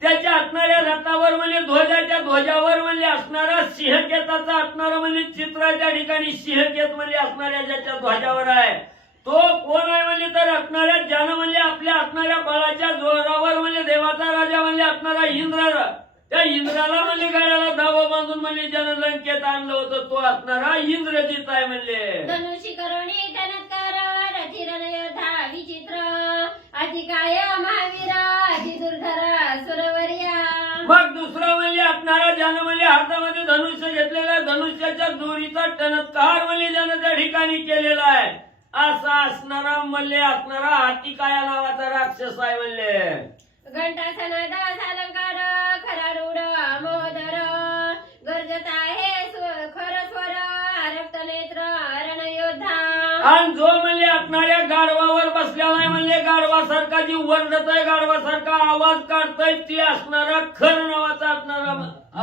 त्याच्या असणाऱ्या रथावर म्हणजे ध्वजाच्या ध्वजावर म्हणजे असणारा सिंहकेताचा असणारा म्हणजे चित्र त्या ठिकाणी सिंहकेत म्हणजे असणाऱ्या ज्याच्या ध्वजावर आहे तो कोण आहे म्हणजे तर असणाऱ्या ज्यानं म्हणजे आपल्या असणाऱ्या बळाच्या जोरावर म्हणजे देवाचा राजा म्हणजे असणारा इंद्र त्या इंद्राला म्हणजे गाड्याला धावा बांधून म्हणजे ज्यानं लंकेत आणलं होतं तो असणारा इंद्रजित आहे म्हणजे. धनुषी करुणी तनत्कार रथी रणयोद्धा विचित्र अतिकाय महावीर अति दुर्धर सुरवर्या. मग दुसरा म्हणजे असणारा ज्यानं म्हणजे हातामध्ये धनुष्य घेतलेला धनुष्याच्या दोरीचा टणत्कार म्हणजे ज्यानं त्या ठिकाणी केलेला आहे असा असणारा मल्ले असणारा हातिकाया नावाचा राक्षस आहे म्हणले. घंटासन दास अलंकार खरा रूढ मोदर गरजत आहे खर स्वर रक्त नेत्र रणयोद्धा. आणि जो म्हणजे असणाऱ्या गाढवावर बसलेला आहे म्हणजे गाढवासारखा जी वरडतोय गाढवासारखा आवाज काढतोय ती असणारा खर नावाचा असणारा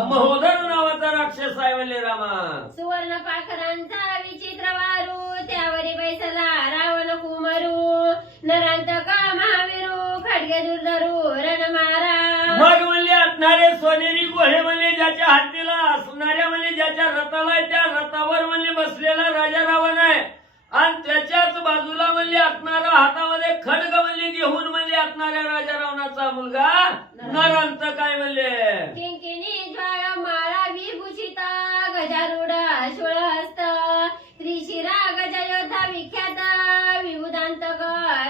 महोदर नावाचा राक्षस आहे म्हणले रामा. सुवर्ण पाखरांचा विचित्र वारू त्यावरी बैसला रावण कुमरू नरांतक महावीरू खडगे दुर्धरू रणमारा. मग म्हणजे असणारे सोनेरी घोडे म्हणजे ज्याच्या हातीला असणाऱ्या म्हणजे ज्याच्या रथाला आहे त्या रथावर म्हणजे बसलेला राजा रावण आहे आणि त्याच्याच बाजूला म्हणजे असणारा हातामध्ये खडग म्हणजे घेऊन म्हणजे असणाऱ्या राजा रावणाचा मुलगा नरांतक काय म्हणले. किंकिणी ज्वाळ माळा विभूषित गजारूढ शूळहस्त त्रिशिरा गजयोद्धा विख्यात विभुदांतक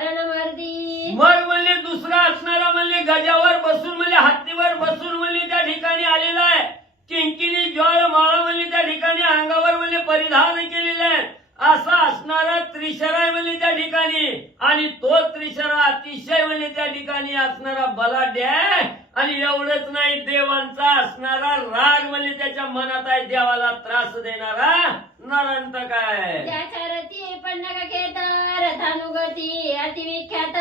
रणमर्दी. मग म्हणजे दुसरा असणारा म्हणजे गजावर बसून म्हणजे हत्तीवर बसून म्हणजे त्या ठिकाणी आलेला आहे. किंकिणी ज्वाळ माळा म्हणजे त्या ठिकाणी अंगावर म्हणजे परिधान केलेला आहे असा असणारा त्रिशरा म्हणजे त्या ठिकाणी आणि तो त्रिशरा अतिशय म्हणजे त्या ठिकाणी असणारा बलाढ्य आहे. आणि एवढंच नाही देवांचा असणारा राग म्हणजे त्याच्या मनात आहे देवाला त्रास देणारा नरांतक आहे. त्याच्या रथी पन्नग खेत रथानुगती अतिविख्यात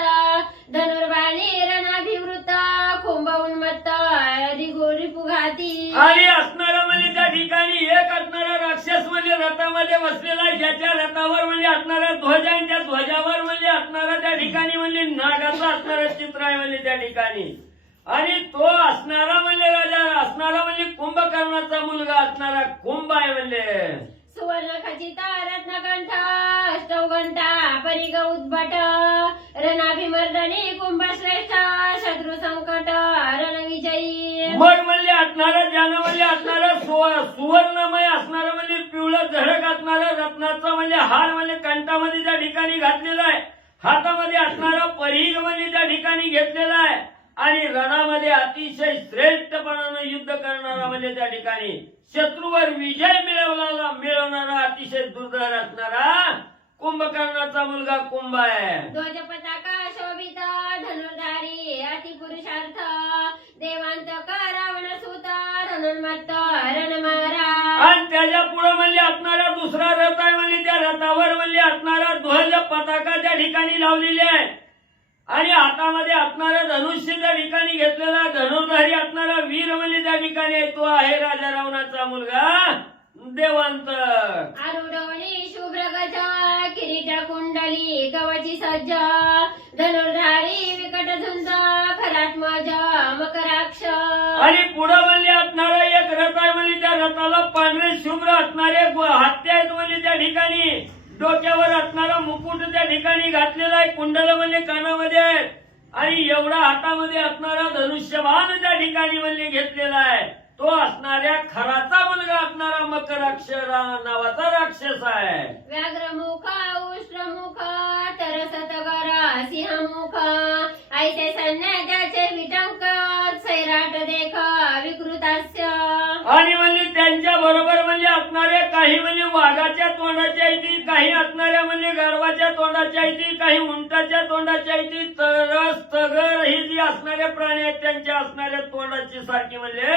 धनुर्बाणी रणाभिवृत्त कुंभ उन्मत्त रिपुघाती. आणि असणारा म्हणजे त्या ठिकाणी एक असणारा राक्षस म्हणजे रथामध्ये बसलेला आहे ज्याच्या रथावर म्हणजे असणारा ध्वज आहे त्या ध्वजावर म्हणजे असणारा त्या ठिकाणी म्हणजे नागाचं असणारं चित्र आहे म्हणजे त्या ठिकाणी. आणि तो असणारा म्हणजे राजा असणारा म्हणजे कुंभकर्णाचा मुलगा असणारा कुंभ आहे म्हणजे. सुवर्ण खचित रत्नकंठ अष्टौघंटा परिग उद्भट रणाभिमर्दनी कुंभश्रेष्ठ शत्रू संकट रणविजयी. मग म्हणजे असणारा ज्यानं म्हणजे असणारा सुवर्णमय असणारा म्हणजे पिवळं झडक असणारा रत्नाचा म्हणजे हार म्हणजे कंठामध्ये त्या ठिकाणी घातलेला आहे. हातामध्ये असणारा परिघ म्हणजे त्या ठिकाणी घेतलेला आहे आणि रणामध्ये अतिशय श्रेष्ठपणानं युद्ध करणारा म्हणजे त्या ठिकाणी शत्रूवर विजय मिळवणारा अतिशय दुर्धर असणारा कुंभकर्णाचा मुलगा कुंभ आहे. ध्वज पताका शोभित धनुर्धारी अतिपुरुषार्थ देवांतक रावण सुत रणोन्मत्त रणमारा. आणि त्याच्या पुढे म्हणजे असणारा दुसरा रथ आहे म्हणजे त्या रथावर म्हणजे असणारा ध्वज पताका त्या ठिकाणी लावलेली आहे आणि हातामध्ये असणारा धनुष्य त्या ठिकाणी घेतलेला धनुर्धारी असणारा वीर म्हणजे त्या ठिकाणी तो आहे राजा रावणाचा मुलगा देवांत. आरुढवणी शुभ्र गज किरीट कुंडली कवची सज्ज धनुर्धारी विकट झुंज खरात्मज मकराक्ष. आणि पुढे म्हणजे असणारा एक रथ आहे म्हणजे त्या रथाला पांढरे शुभ्र असणारे हत्ती आहेत म्हणजे त्या ठिकाणी डोक्यावर असणारा मुकुट त्या ठिकाणी घातलेला आहे कुंडल म्हणजे कानामध्ये आहे आणि एवढा हातामध्ये असणारा धनुष्यबाण त्या ठिकाणी म्हणजे घेतलेला आहे तो असणाऱ्या खराचा मुलगा असणारा मकराक्ष नावाचा राक्षस आहे. व्याघ्रमुख उष्ट्रमुख तरसतगर सिंहमुख ऐसे सन्याद्याचे विटंक सैराट देख विकृतास्य. आणि म्हणजे त्यांच्या बरोबर म्हणजे असणारे काही म्हणजे वाघाच्या तोंडाच्या येतील, काही असणाऱ्या म्हणजे गर्वाच्या तोंडाच्या येतील, काही उंटाच्या तोंडाच्या येतील, तरस तगर ही जी असणारे प्राणी आहेत त्यांच्या असणाऱ्या तोंडाची सारखी म्हणजे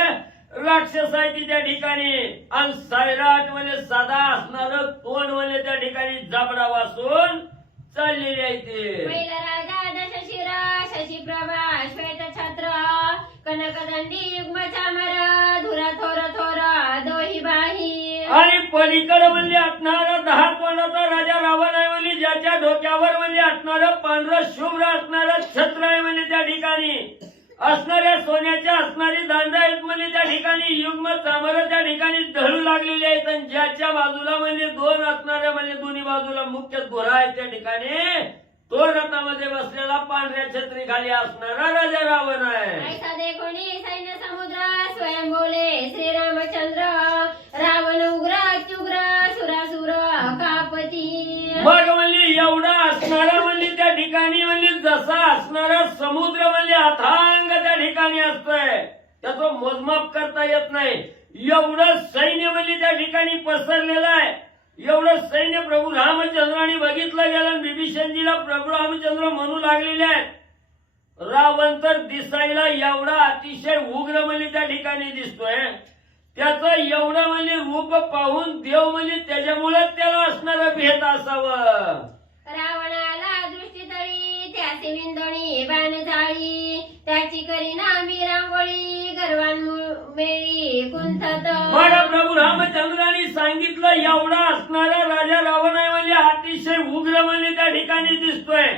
राक्षस आहे ती त्या ठिकाणी. आणि सैराट म्हणजे सदा असणारं तोंड म्हणजे त्या ठिकाणी जबडा वासून चाललेली आहे ते. पहिला राजा दशशिरा शशिप्रभा श्वेत छत्र कनकदंडी युग्म चामर धुरा थोर थोर दोही बाही. आणि पलीकडे म्हणजे असणारा 10 तोंडाचा राजा रावण आहे म्हणजे ज्याच्या डोक्यावर म्हणजे असणारं पांढरं शुभ्र असणारं छत्र आहे म्हणजे त्या ठिकाणी. असणाऱ्या सोन्याच्या असणारी दांडा आहेत म्हणजे त्या ठिकाणी युग्म चामर त्या ठिकाणी ढळू लागलेली आहेत. आणि ज्याच्या बाजूला म्हणजे 2 असणाऱ्या म्हणजे दोन्ही बाजूला मुख्य घोडा आहे त्या ठिकाणी तो रथामध्ये बसलेला पांढऱ्या छत्री खाली असणारा राजा रावण आहे. ऐसा देखोनी सैन्य समुद्र स्वयं बोले श्रीरामचंद्र रावण उग्र अत्युग्र सुरासुर कापती. मग म्हणजे एवढा असणारा म्हणजे त्या ठिकाणी म्हणजे जसा असणारा समुद्र म्हणजे अथांग त्या ठिकाणी असतोय त्याचं मोजमाप करता येत नाही. एवढं सैन्य म्हणजे त्या ठिकाणी पसरलेलं आहे. एवढं सैन्य प्रभू रामचंद्राने बघितलं गेलं. विभीषणजीला प्रभू रामचंद्र म्हणू लागलेले आहेत. रावण तर दिसायला एवढा अतिशय उग्र म्हणजे त्या ठिकाणी दिसतोय. त्याचं एवढं म्हणजे रूप पाहून देव म्हणजे त्याच्यामुळेच त्याला असणारं भेद असावं. रावणाला दृष्टी तळी त्याचे विंदोणी बाण जाळी त्याची करी नामी रांगोळी गर्वान मेळी कुंथत. मग प्रभू रामचंद्रांनी सांगितलं एवढा असणारा राजा रावण आहे म्हणजे अतिशय उग्र म्हणजे त्या ठिकाणी दिसतोय.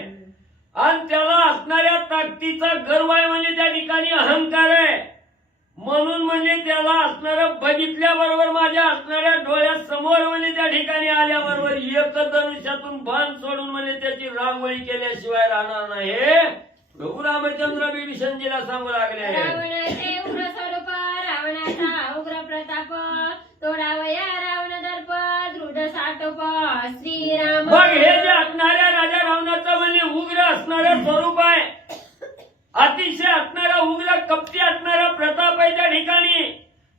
आणि त्याला असणाऱ्या ताकदीचा गर्व आहे म्हणजे त्या ठिकाणी अहंकार आहे. म्हणून म्हणजे त्याला असणारं बघितल्याबरोबर माझ्या असणाऱ्या डोळ्यासमोर म्हणजे त्या ठिकाणी आल्याबरोबर एक धनुष्यातून बाण सोडून म्हणजे त्याची रांगोळी केल्याशिवाय राहणार नाही. प्रभू रामचंद्र विभीषणजीला सांगू लागले. रावणाचे उग्र स्वरूप रावणाचा उग्र प्रताप तोडावया रावण दर्प दृढ साटोप श्रीराम. मग हे जे असणाऱ्या राजा रावणाचं म्हणजे उग्र असणारं स्वरूप आहे. अतिशय असणारा उग्र कपटी असणारा प्रताप आहे त्या ठिकाणी.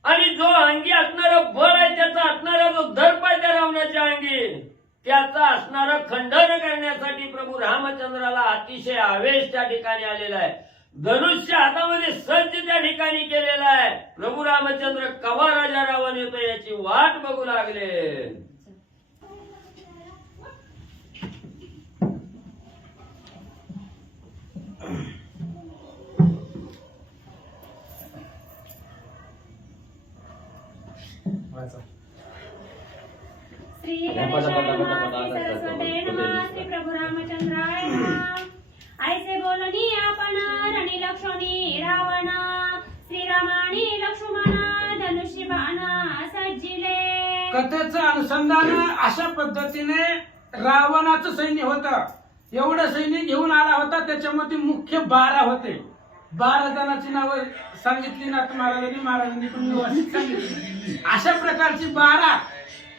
आणि जो अंगी असणारा बळ आहे त्याचा असणारा जो दर्प आहे त्या रावणाच्या अंगी त्याचा असणारा खंडन करण्यासाठी प्रभू रामचंद्राला अतिशय आवेश त्या ठिकाणी आलेला आहे. धनुष्य हातामध्ये सज्ज त्या ठिकाणी केलेला आहे. प्रभू रामचंद्र कवा राजा रावण येतो याची वाट बघू लागले. श्री गणेशाय नमः श्री सरस्वते नमः श्री प्रभू रामचंद्राय नमः. ऐसे बोलनी आपण रणी लक्ष्मणी रावण श्रीरामानी लक्ष्मण धनुष्य बाण सज्जिले. कथेचं अनुसंधान अशा पद्धतीने रावणाचं सैन्य होतं. एवढं सैन्य घेऊन आला होता. त्याच्यामध्ये मुख्य 12 होते. 12 जणांची नावं सांगितली नाथ महाराजांनी पण व्यवस्थित सांगितली. अशा प्रकारची 12.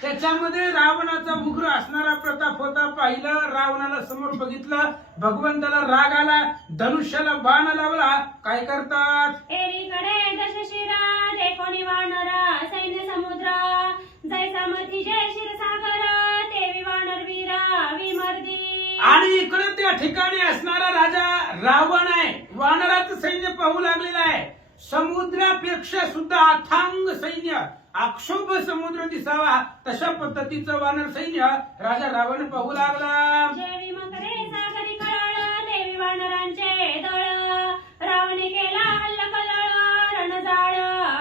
त्याच्यामध्ये रावणाचा उग्र असणारा प्रताप होता. पाहिलं रावणाला समोर बघितलं. भगवंताला राग आला. धनुष्याला बाण लावला. काय करतात एकीकडे दशशिरा देखोनी वानरा सैन्य समुद्र जैसा मथी जय क्षीरसागर तेवी वानर वीरा विमर्दी. आणि इकडे त्या ठिकाणी असणारा राजा रावण आहे. वानराचं सैन्य पाहू लागलेलं आहे. समुद्रापेक्षा सुद्धा अथांग सैन्य अक्षोभ समुद्र दिसावा तशा पद्धतीचं वानर सैन्य राजा रावण पाहू लागला. जेवी मकरे सागरी कळळ देवी वानरांचे दळ रावणे केला हल्ल कल्लोळ रणजाळ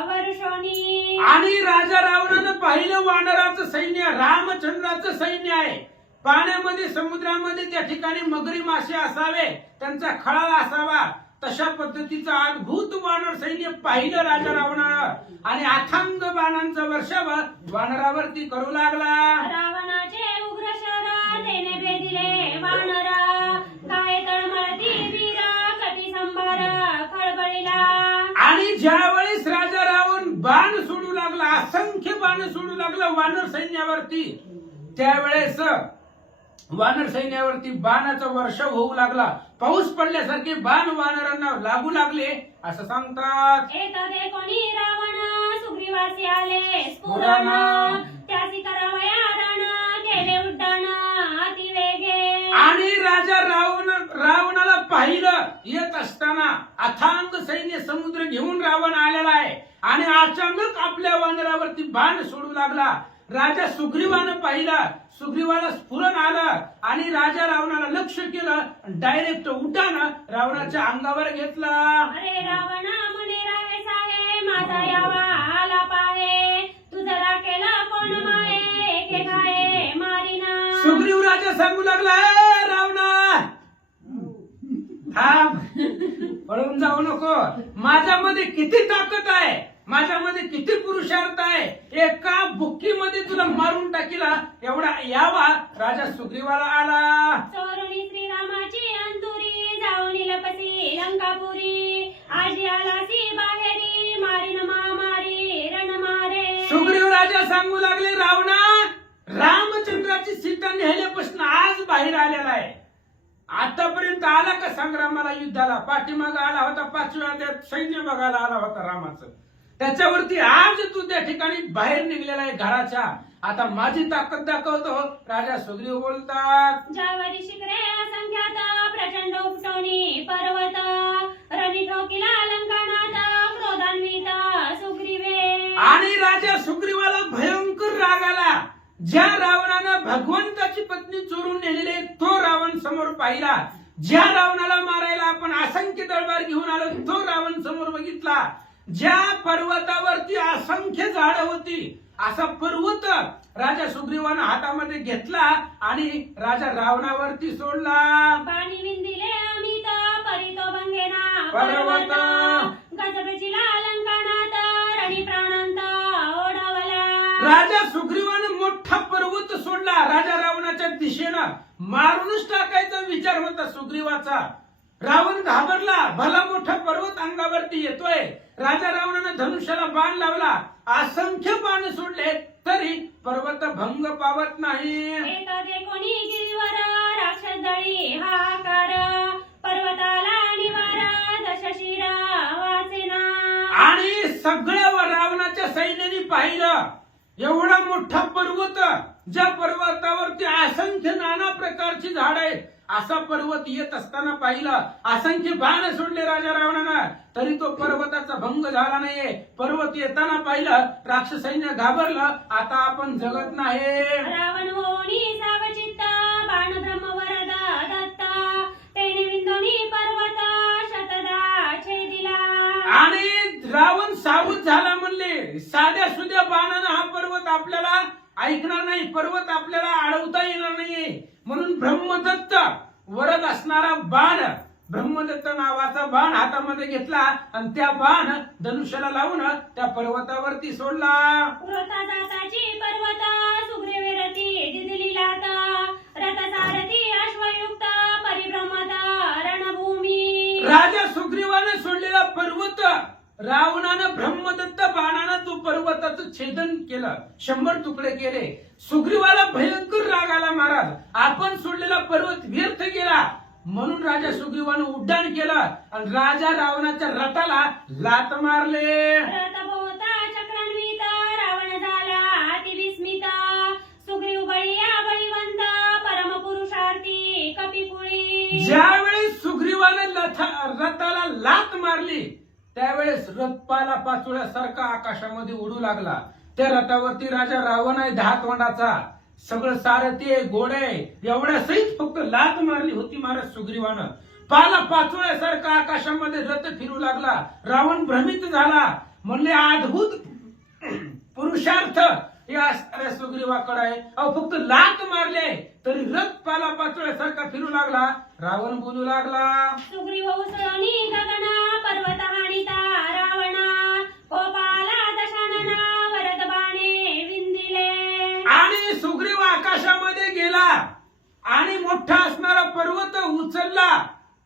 वर्षोनी. आणि राजा रावणानं पाहिलं वानराचं सैन्य रामचंद्राचं सैन्य आहे. पाण्यामध्ये समुद्रामध्ये त्या ठिकाणी मगरी मासे असावे त्यांचा खळा असावा तशा पद्धतीचं अद्भुत वानर सैन्य पाहिलं राजा रावणानं. आणि अथांग बाणांचा वर्षाव वानरावरती करू लागला. रावणाचे उग्र शर तेने भेदिले वानरा काय तळमळती वीरा कटी संभार खळबळीला. आणि ज्यावेळेस राजा रावण बाण सोडू लागला असंख्य बाण सोडू लागला वानर सैन्यावरती त्यावेळेस वानर सैन्यावरती बाणाचा वर्षाव होऊ लागला. पाऊस पडल्यासारखे बाण वानरांना लागू लागले असं सांगतात. येत देखोनी रावण सुग्रीवासी आले स्फुरण. त्यासी करावया रण केले उड्डाण अतिवेगे. आणि राजा रावणाला पाहिलं येत असताना अथांग सैन्य समुद्र घेऊन रावण आलेला आहे आणि अचानक आपल्या वानरावरती बाण सोडू लागला. राजा सुग्रीवानं पाहिलं, सुग्रीवाला स्फुरण आलं आणि राजा रावणाला लक्ष केलं, डायरेक्ट उड्डाण रावणाच्या अंगावर घेतला. अरे रावणा म्हणे रावेस आहे माझा यावा आला पाहे. तुझा राखेला कोण माये एके काय मारिना. सुग्रीव राजा सांगू लागला, "ए रावणा थांब, पळून जाऊ नको. माझ्यामध्ये किती ताकद आहे, माझ्यामध्ये किती पुरुषार्थ आहे. एका बुक्कीमध्ये तुला मारून टाकीला एवढा यावा." राजा सुग्रीवाला आला. चोरुणी श्रीरामाची अंतुरी जाऊन लपसी लंकापुरी. आजी आलासी बाहेरी मारीन मारी रण मारे. सुग्रीव राजा सांगू लागले, रावणा रामचंद्राची सीता नेल्यापासून आज बाहेर आलेला आहे. आतापर्यंत आला का संग्रामाला, युद्धाला? पाठीमाग आला होता, 5व्या अध्यायात सैन्य बघायला आला होता रामाचं. त्याच्यावरती आज तू त्या ठिकाणी बाहेर निघलेला आहे घराच्या. आता माझी ताकद दाखवतो. राजा सुग्रीव बोलतात, ज्यावरी शिखरे असंख्यात प्रचंड उपटोनी पर्वत. रणी ठोकिला लंकानाथ क्रोधान्वित सुग्रीवे. आणि राजा सुग्रीवाला भयंकर राग आला. ज्या रावणानं भगवंताची पत्नी चोरून नेलेले तो रावण समोर पाहिला. ज्या रावणाला मारायला आपण असंख्य दरबार घेऊन आलो तो रावण समोर बघितला. ज्या पर्वतावरती असंख्य झाडं होती असा पर्वत राजा सुग्रीवानं हातामध्ये घेतला आणि राजा रावणावरती सोडला. पाणी विंदिले अमित परितो भंगेना पर्वत. गजबजीला लंकानाथ रणी प्राणांत ओढवला. राजा सुग्रीवानं मोठा पर्वत सोडला राजा रावणाच्या दिशेनं. मारूनच टाकायचा विचार होता सुग्रीवाचा. रावण घाबरला, भला मोठा पर्वत अंगावरती येतोय. राजा रावणानं धनुष्याला बाण लावला, असंख्य बाण सोडले तरी पर्वत भंग पावत नाही. एकादे कोणी गिरीवर राक्षस दळी हाकार. पर्वताला निवार दशशिरा वाचेना. आणि सगळ्या रावणाच्या सैन्याने पाहिलं एवढा मोठा पर्वत, ज्या पर्वतावरती असंख्य नाना प्रकारची झाड आहेत असा पर्वत येत असताना पाहिलं. असंख्य बाण सोडले राजा रावणानं तरी तो पर्वताचा भंग झाला नाहीये. पर्वत येताना पाहिलं, राक्षस सैन्य घाबरलं, आता आपण जगत नाही. रावण होणी सावचित्त बाण ब्रह्मवरद दत्ता. तेने विंदोनी पर्वत शतदा छेदिला. आणि रावण सावध झाला म्हणले, साध्या सुध्या बाणानं हा पर्वत आपल्याला ऐकणार नाही, पर्वत आपल्याला अडवता येणार नाही. म्हणून ब्रह्मदत्त वरद असणारा बाण, ब्रह्मदत्त नावाचा बाण हातामध्ये घेतला आणि त्या बाण धनुष्याला लावून त्या पर्वतावरती सोडला. वृथा दाताची पर्वत सुग्रीवे रती दिदिली लात. रथसारथी अश्वयुक्त परिभ्रमत रणभूमी. राजा सुग्रीवानं सोडलेला पर्वत रावणानं ब्रह्मदत्त बाणानं तो पर्वताचं छेदन केलं, 100 तुकडे केले. सुग्रीवाला भयंकर राग आला, महाराज आपण सोडलेला पर्वत व्यर्थ गेला. म्हणून राजा सुग्रीवानं उड्डाण केलं आणि राजा रावणाच्या रथाला लात मारले. रथभोवता चक्रान्वित रावण झाला अतिविस्मित. सुग्रीव बळीया बळीवंत परमपुरुषार्थी कपिकुळी. ज्यावेळेस सुग्रीवानं रथाला लात मारली त्यावेळेस रथ पाला पाचोळ्यासारखा आकाशामध्ये उडू लागला. त्या रथावरती राजा रावण आहे 10 तोंडाचा, सगळं सारथी घोडे एवढ्या सहित फक्त लात मारली होती महाराज सुग्रीवानं. पाला पाचोळ्यासारखा आकाशामध्ये रथ फिरू लागला. रावण भ्रमित झाला, म्हणले अद्भुत पुरुषार्थ या सुग्रीवाकडे आहे. अहो फक्त लात मारले तरी रथ पाला पाचोळ्यासारखा फिरू लागला. रावण बोलू लागला, सुग्रीव उसळणी गगना पर्वत हाणिता रावणा. कोपाला दशानना वरद बाणे विंदिले. आणि सुग्रीव आकाशामध्ये गेला आणि मोठा असणारा पर्वत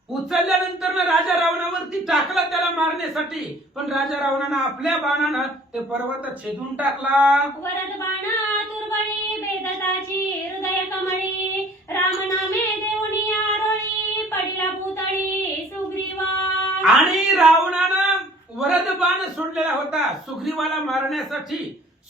उचलल्यानंतर राजा रावणावरती टाकला त्याला मारण्यासाठी. पण राजा रावणानं आपल्या बाणानं ते पर्वत छेदून टाकला. वरद बाण तुर्बळी बेदताची हृदय कमळी. रामनामे देऊनी आरोळी पडिला भूतळी सुग्रीवा. आणि रावणानं वरद बाण सोडलेला होता. होता सुग्रीवाला मारण्यासाठी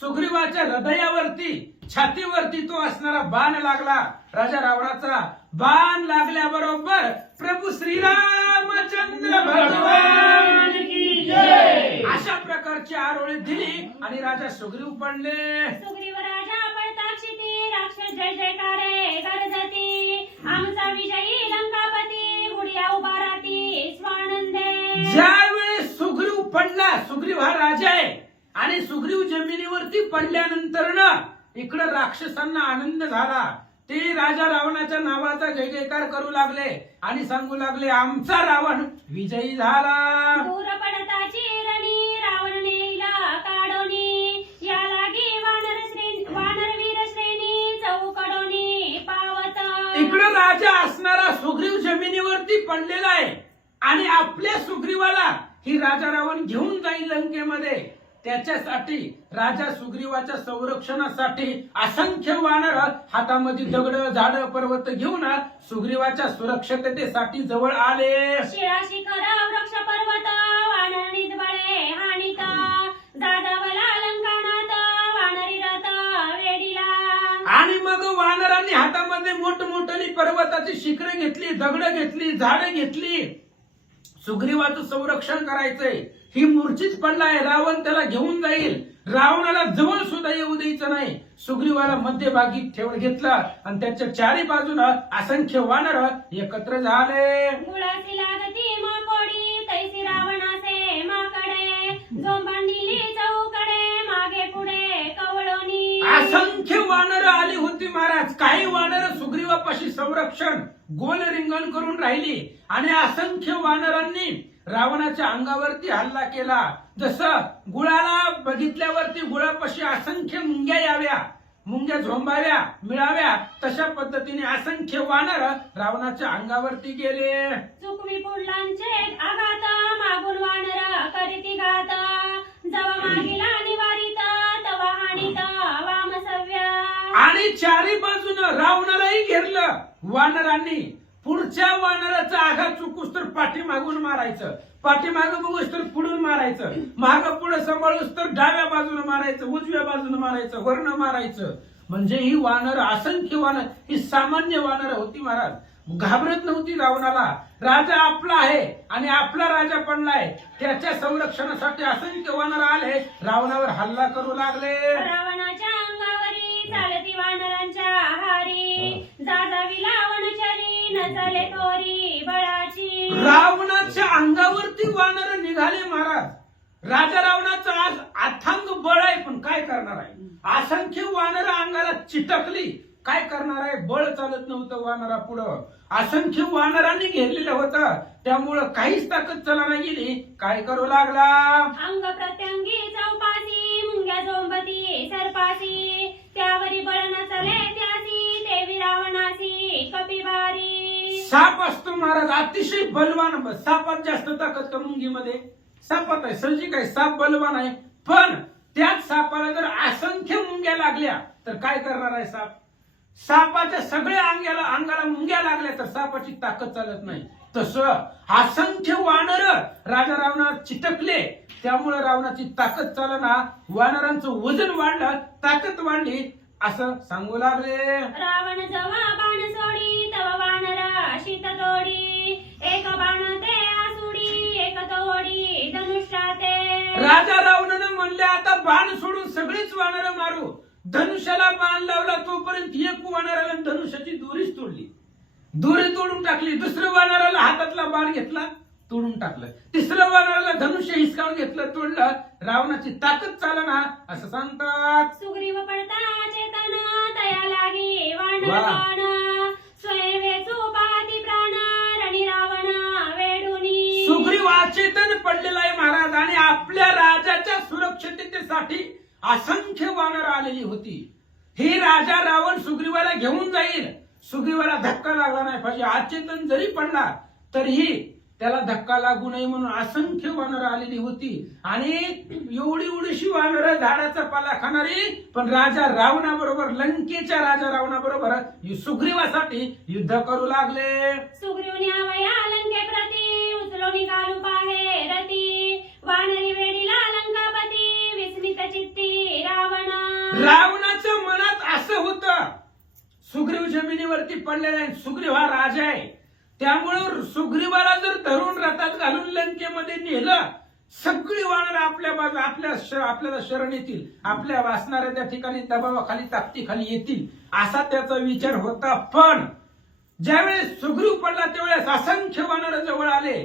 सुग्रीवाच्या हृदयावरती छातीवरती तो असणारा बाण लागला राजा रावणाचा. बाण लागल्याबरोबर प्रभू श्रीरामचंद्र भगवान की जय अशा प्रकारची आरोळी दिली आणि राजा सुग्रीव पडले. सुग्रीव राजा पळताक्षिती राक्षस जय जयकारे गरजती आमचा विजयी लंकापती गुडिया उभा राहती स्वानंदे. ज्यावेळेस सुग्रीव पडला, सुग्रीव हा राजा आहे आणि सुग्रीव जमिनीवरती पडल्यानंतर ना इकडे राक्षसांना आनंद झाला. ते राजा रावणाच्या नावाचा जय जयकार करू लागले आणि सांगू लागले आमचा रावण विजयी झाला. दूर पडताची रणी रावण नेला काढोनी या लागी वानरवीर श्रेणी चौकडोनी पावत. इकडे राजा असणारा सुग्रीव जमिनीवरती पडलेला आहे आणि आपल्या सुग्रीवाला ही राजा रावण घेऊन जाईल लंकेमध्ये. त्याच्यासाठी राजा सुग्रीवाच्या संरक्षणासाठी असंख्य वानर हातामध्ये दगड झाड पर्वत घेऊन सुग्रीवाच्या सुरक्षिततेसाठी जवळ आले. शिळा शिखर वृक्ष पर्वत वानरणीच बळे हानित जाजावला लंकानात वानरी रथ वेडीला. आणि मग वानरांनी हातामध्ये मोठमोठली पर्वताची शिखरे घेतली, दगड घेतली, झाडे घेतली. सुग्रीवाचं संरक्षण करायचंय. ही मूर्छित पडलाय, रावण त्याला घेऊन जाईल. रावणाला जवळ सुद्धा येऊ द्यायचं नाही. सुग्रीवाला मध्यभागी ठेवून घेतला आणि त्याच्या चारी बाजूला असंख्य वानर एकत्र झाले. गुळाची लागती माकोडी तैसी रावणाचे माकडे जोंबांनी चौकडे मागे पुढे कवळोनी. असंख्य वानर आली होती महाराज. काही वानर सुग्रीवापाशी संरक्षण गोल रिंगण करून राहिली आणि असंख्य वानरांनी रावणाच्या अंगावरती हल्ला केला. जसं गुळाला बघितल्यावरती गुळापाशी असंख्य मुंग्या याव्या, मुंग्या झोंबाव्या मिळाव्या, तशा पद्धतीने असंख्य वानर रावणाच्या अंगावरती गेले. चुकवी पुढलांचे आघात मागून वानर करीती घात जवा मागिला निवारित तवा हानित वामसव्या. आणि चारी बाजूनं रावणालाही घेरलं वानरांनी. पुढच्या वानराचा आघात चुकूस तर पाठीमागून मारायचं, पाठीमागं बघूस तर पुढून मारायचं, मागं पुढे सांभाळूस तर डाव्या बाजूने मारायचं, उजव्या बाजूने मारायचं, वर्ण मारायचं. म्हणजे ही वानर असंख्य वानर, ही सामान्य वानर होती महाराज. घाबरत नव्हती रावणाला. राजा आपला आहे आणि आपला राजा पडलाय, त्याच्या संरक्षणासाठी असंख्य वानर आले, रावणावर हल्ला करू लागले. रावणाच्या अंगावरी चालती वानरांच्या आहारी जाजाविला वनचरी न चाले तोरी बळाची. रावणाच्या अंगावरती वानर निघाले महाराज. राजा रावणाचं आज अथांग बळ आहे, पण काय करणार आहे. असंख्य वानर अंगाला चिटकली, काय करणार आहे. बळ चालत नव्हतं वानरा पुढं. असंख्य वानरांनी घेरलेलं होतं, त्यामुळं काहीच ताकद चालना गेली. काय करू लागला. अंग प्रत्यंगी चौपासी मुंग्या जोंबती सरपासी त्यावरी बळ न चले त्यासी देवी रावणासी कपिबारी. साप असतो महाराज अतिशय बलवान. सापात जास्त ताकद का मुंगीमध्ये. सापात आहे, सजिक आहे, साप बलवान आहे. पण त्याच सापाला जर असंख्य मुंग्या लागल्या तर काय करणार आहे साप. सापाच्या सगळ्या अंगाला मुंग्या लागल्या तर सापाची ताकद चालत नाही. तसं असंख्य वानर राजा रावणाला चिटकले, त्यामुळे रावणाची ताकद चालना. वानरांचं वजन वाढलं, ताकद वाढली, असं सांगू लागले. रावण जवा बाण सोडी तव वानर शीत तोडी एक बाण ते आसुडी एक तोडी धनुष्याते. राजा रावणानं म्हणले आता बाण सोडून सगळीच वानर मारू. धनुष्याला बाण लावला तोपर्यंत एक वानराला धनुष्याची दोरीच तोडली, दोरी तोडून टाकली. दुसऱ्या वानराला हातातला बाण घेतला, तोडून टाकलं. तिसऱ्या वानराला धनुष्य हिसकावून घेतलं, तोडलं. रावणाची ताकद चालना, असं सांगतात. सुग्रीव पडता चेतन तया लागी वानर स्वयं वेचू पाहती प्राण रणी रावण वेडुनी. सुग्रीव अचेतन पडलेला आहे महाराज आणि आपल्या राजाच्या सुरक्षिततेसाठी असंख्य वानर आलेली होती. हे राजा रावण सुग्रीवाला घेऊन जाईल. सुग्रीवाला धक्का लागला नाही पाहिजे. अचेतन जरी पडला तरीही त्याला धक्का लागू नये म्हणून असंख्य वानर आलेली होती. आणि एवढीशी वानर झाडाचा पाला खाणारी, पण राजा रावणाबरोबर, लंकेच्या राजा रावणाबरोबर सुग्रीवासाठी युद्ध करू लागले. सुग्रीव न्यावया लंके प्रती उचलो निघालू बाहेरती वानरी वेडीला लंकापती विस्मित चित्ती रावण रावणाच्या मनात असं होतं, सुग्रीव जमिनीवरती पडलेला आहे, सुग्रीव हा राजा आहे, त्यामुळे सुग्रीवाला जर धरून रथात घालून लंकेमध्ये नेलं, सगळी वानर आपल्या बाजू आपल्याला शरण येतील, आपल्या वासणाऱ्या त्या ठिकाणी दबावाखाली ताकदीखाली येतील, असा त्याचा विचार होता. पण ज्यावेळेस सुग्रीव पडला त्यावेळेस असंख्य वानर जवळ आले.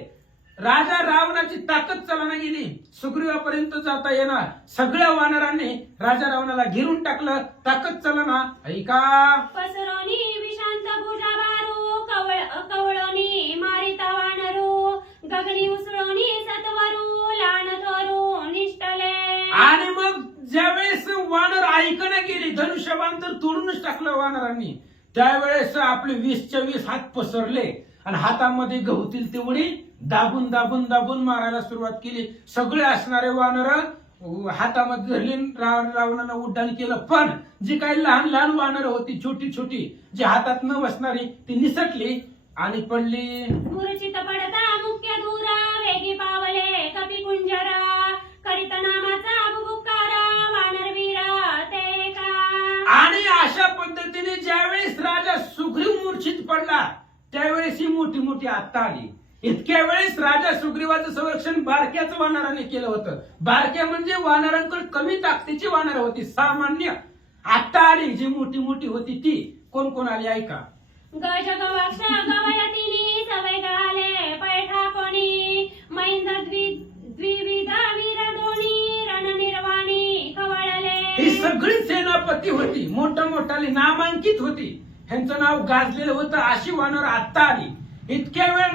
राजा रावणाची ताकद चालना गेली, सुग्रीवापर्यंत जाता येणार. सगळ्या वानरांनी राजा रावणाला घेरून टाकलं, ताकद चालना. ऐका, पसरोनी विशांत भुजा बारू कवळोनी मारिता वानरू गगनी उसळोनी सत्वरू लाण थोरू निष्ठले. आणि मग ज्यावेळेस वानर ऐकणं गेली, धनुष्यबाण तर तोडूनच टाकलं वानरांनी, त्यावेळेस आपले 20च्या 20 हात पसरले आणि हातामध्ये गवतील तेवढी दाबून दाबून दाबून मारायला सुरुवात केली. सगळे असणारे वानर हातामध्ये धरले, रावणानं उड्डाण केलं. पण जी काही लहान लहान वानर होती, छोटी छोटी, जी हातात न बसणारी, ती निसटली आणि पडली. मूर्छित पडता मुख्य दूरा वेगी पावले कपी कुंजरा करीत नामाचा बुबुकारा वानरवीरा ते का. आणि अशा पद्धतीने ज्यावेळेस राजा सुग्रीव मूर्छित पडला त्यावेळेस ही मोठी मोठी आत्ता आली. इतक्या वेळेस राजा सुग्रीवाचं संरक्षण बारक्याच वानराने केलं होतं. बारक्या म्हणजे वानरांकडे कमी ताकदीची वानर होती, सामान्य. आत्ता आली जी मोठी मोठी होती ती. कोण कोण आली ऐका. गज गवाक्ष गवयतिनी सवय गाले पैठा कोणी मैंद द्विविधा वीर दोणी रणनिर्वाणी कवळले. ही सगळी सेनापती होती, मोठ्या मोठाली नामांकित होती, ह्यांचं नाव गाजलेलं होतं. अशी वानर आत्ता आली. इतक्या वेळ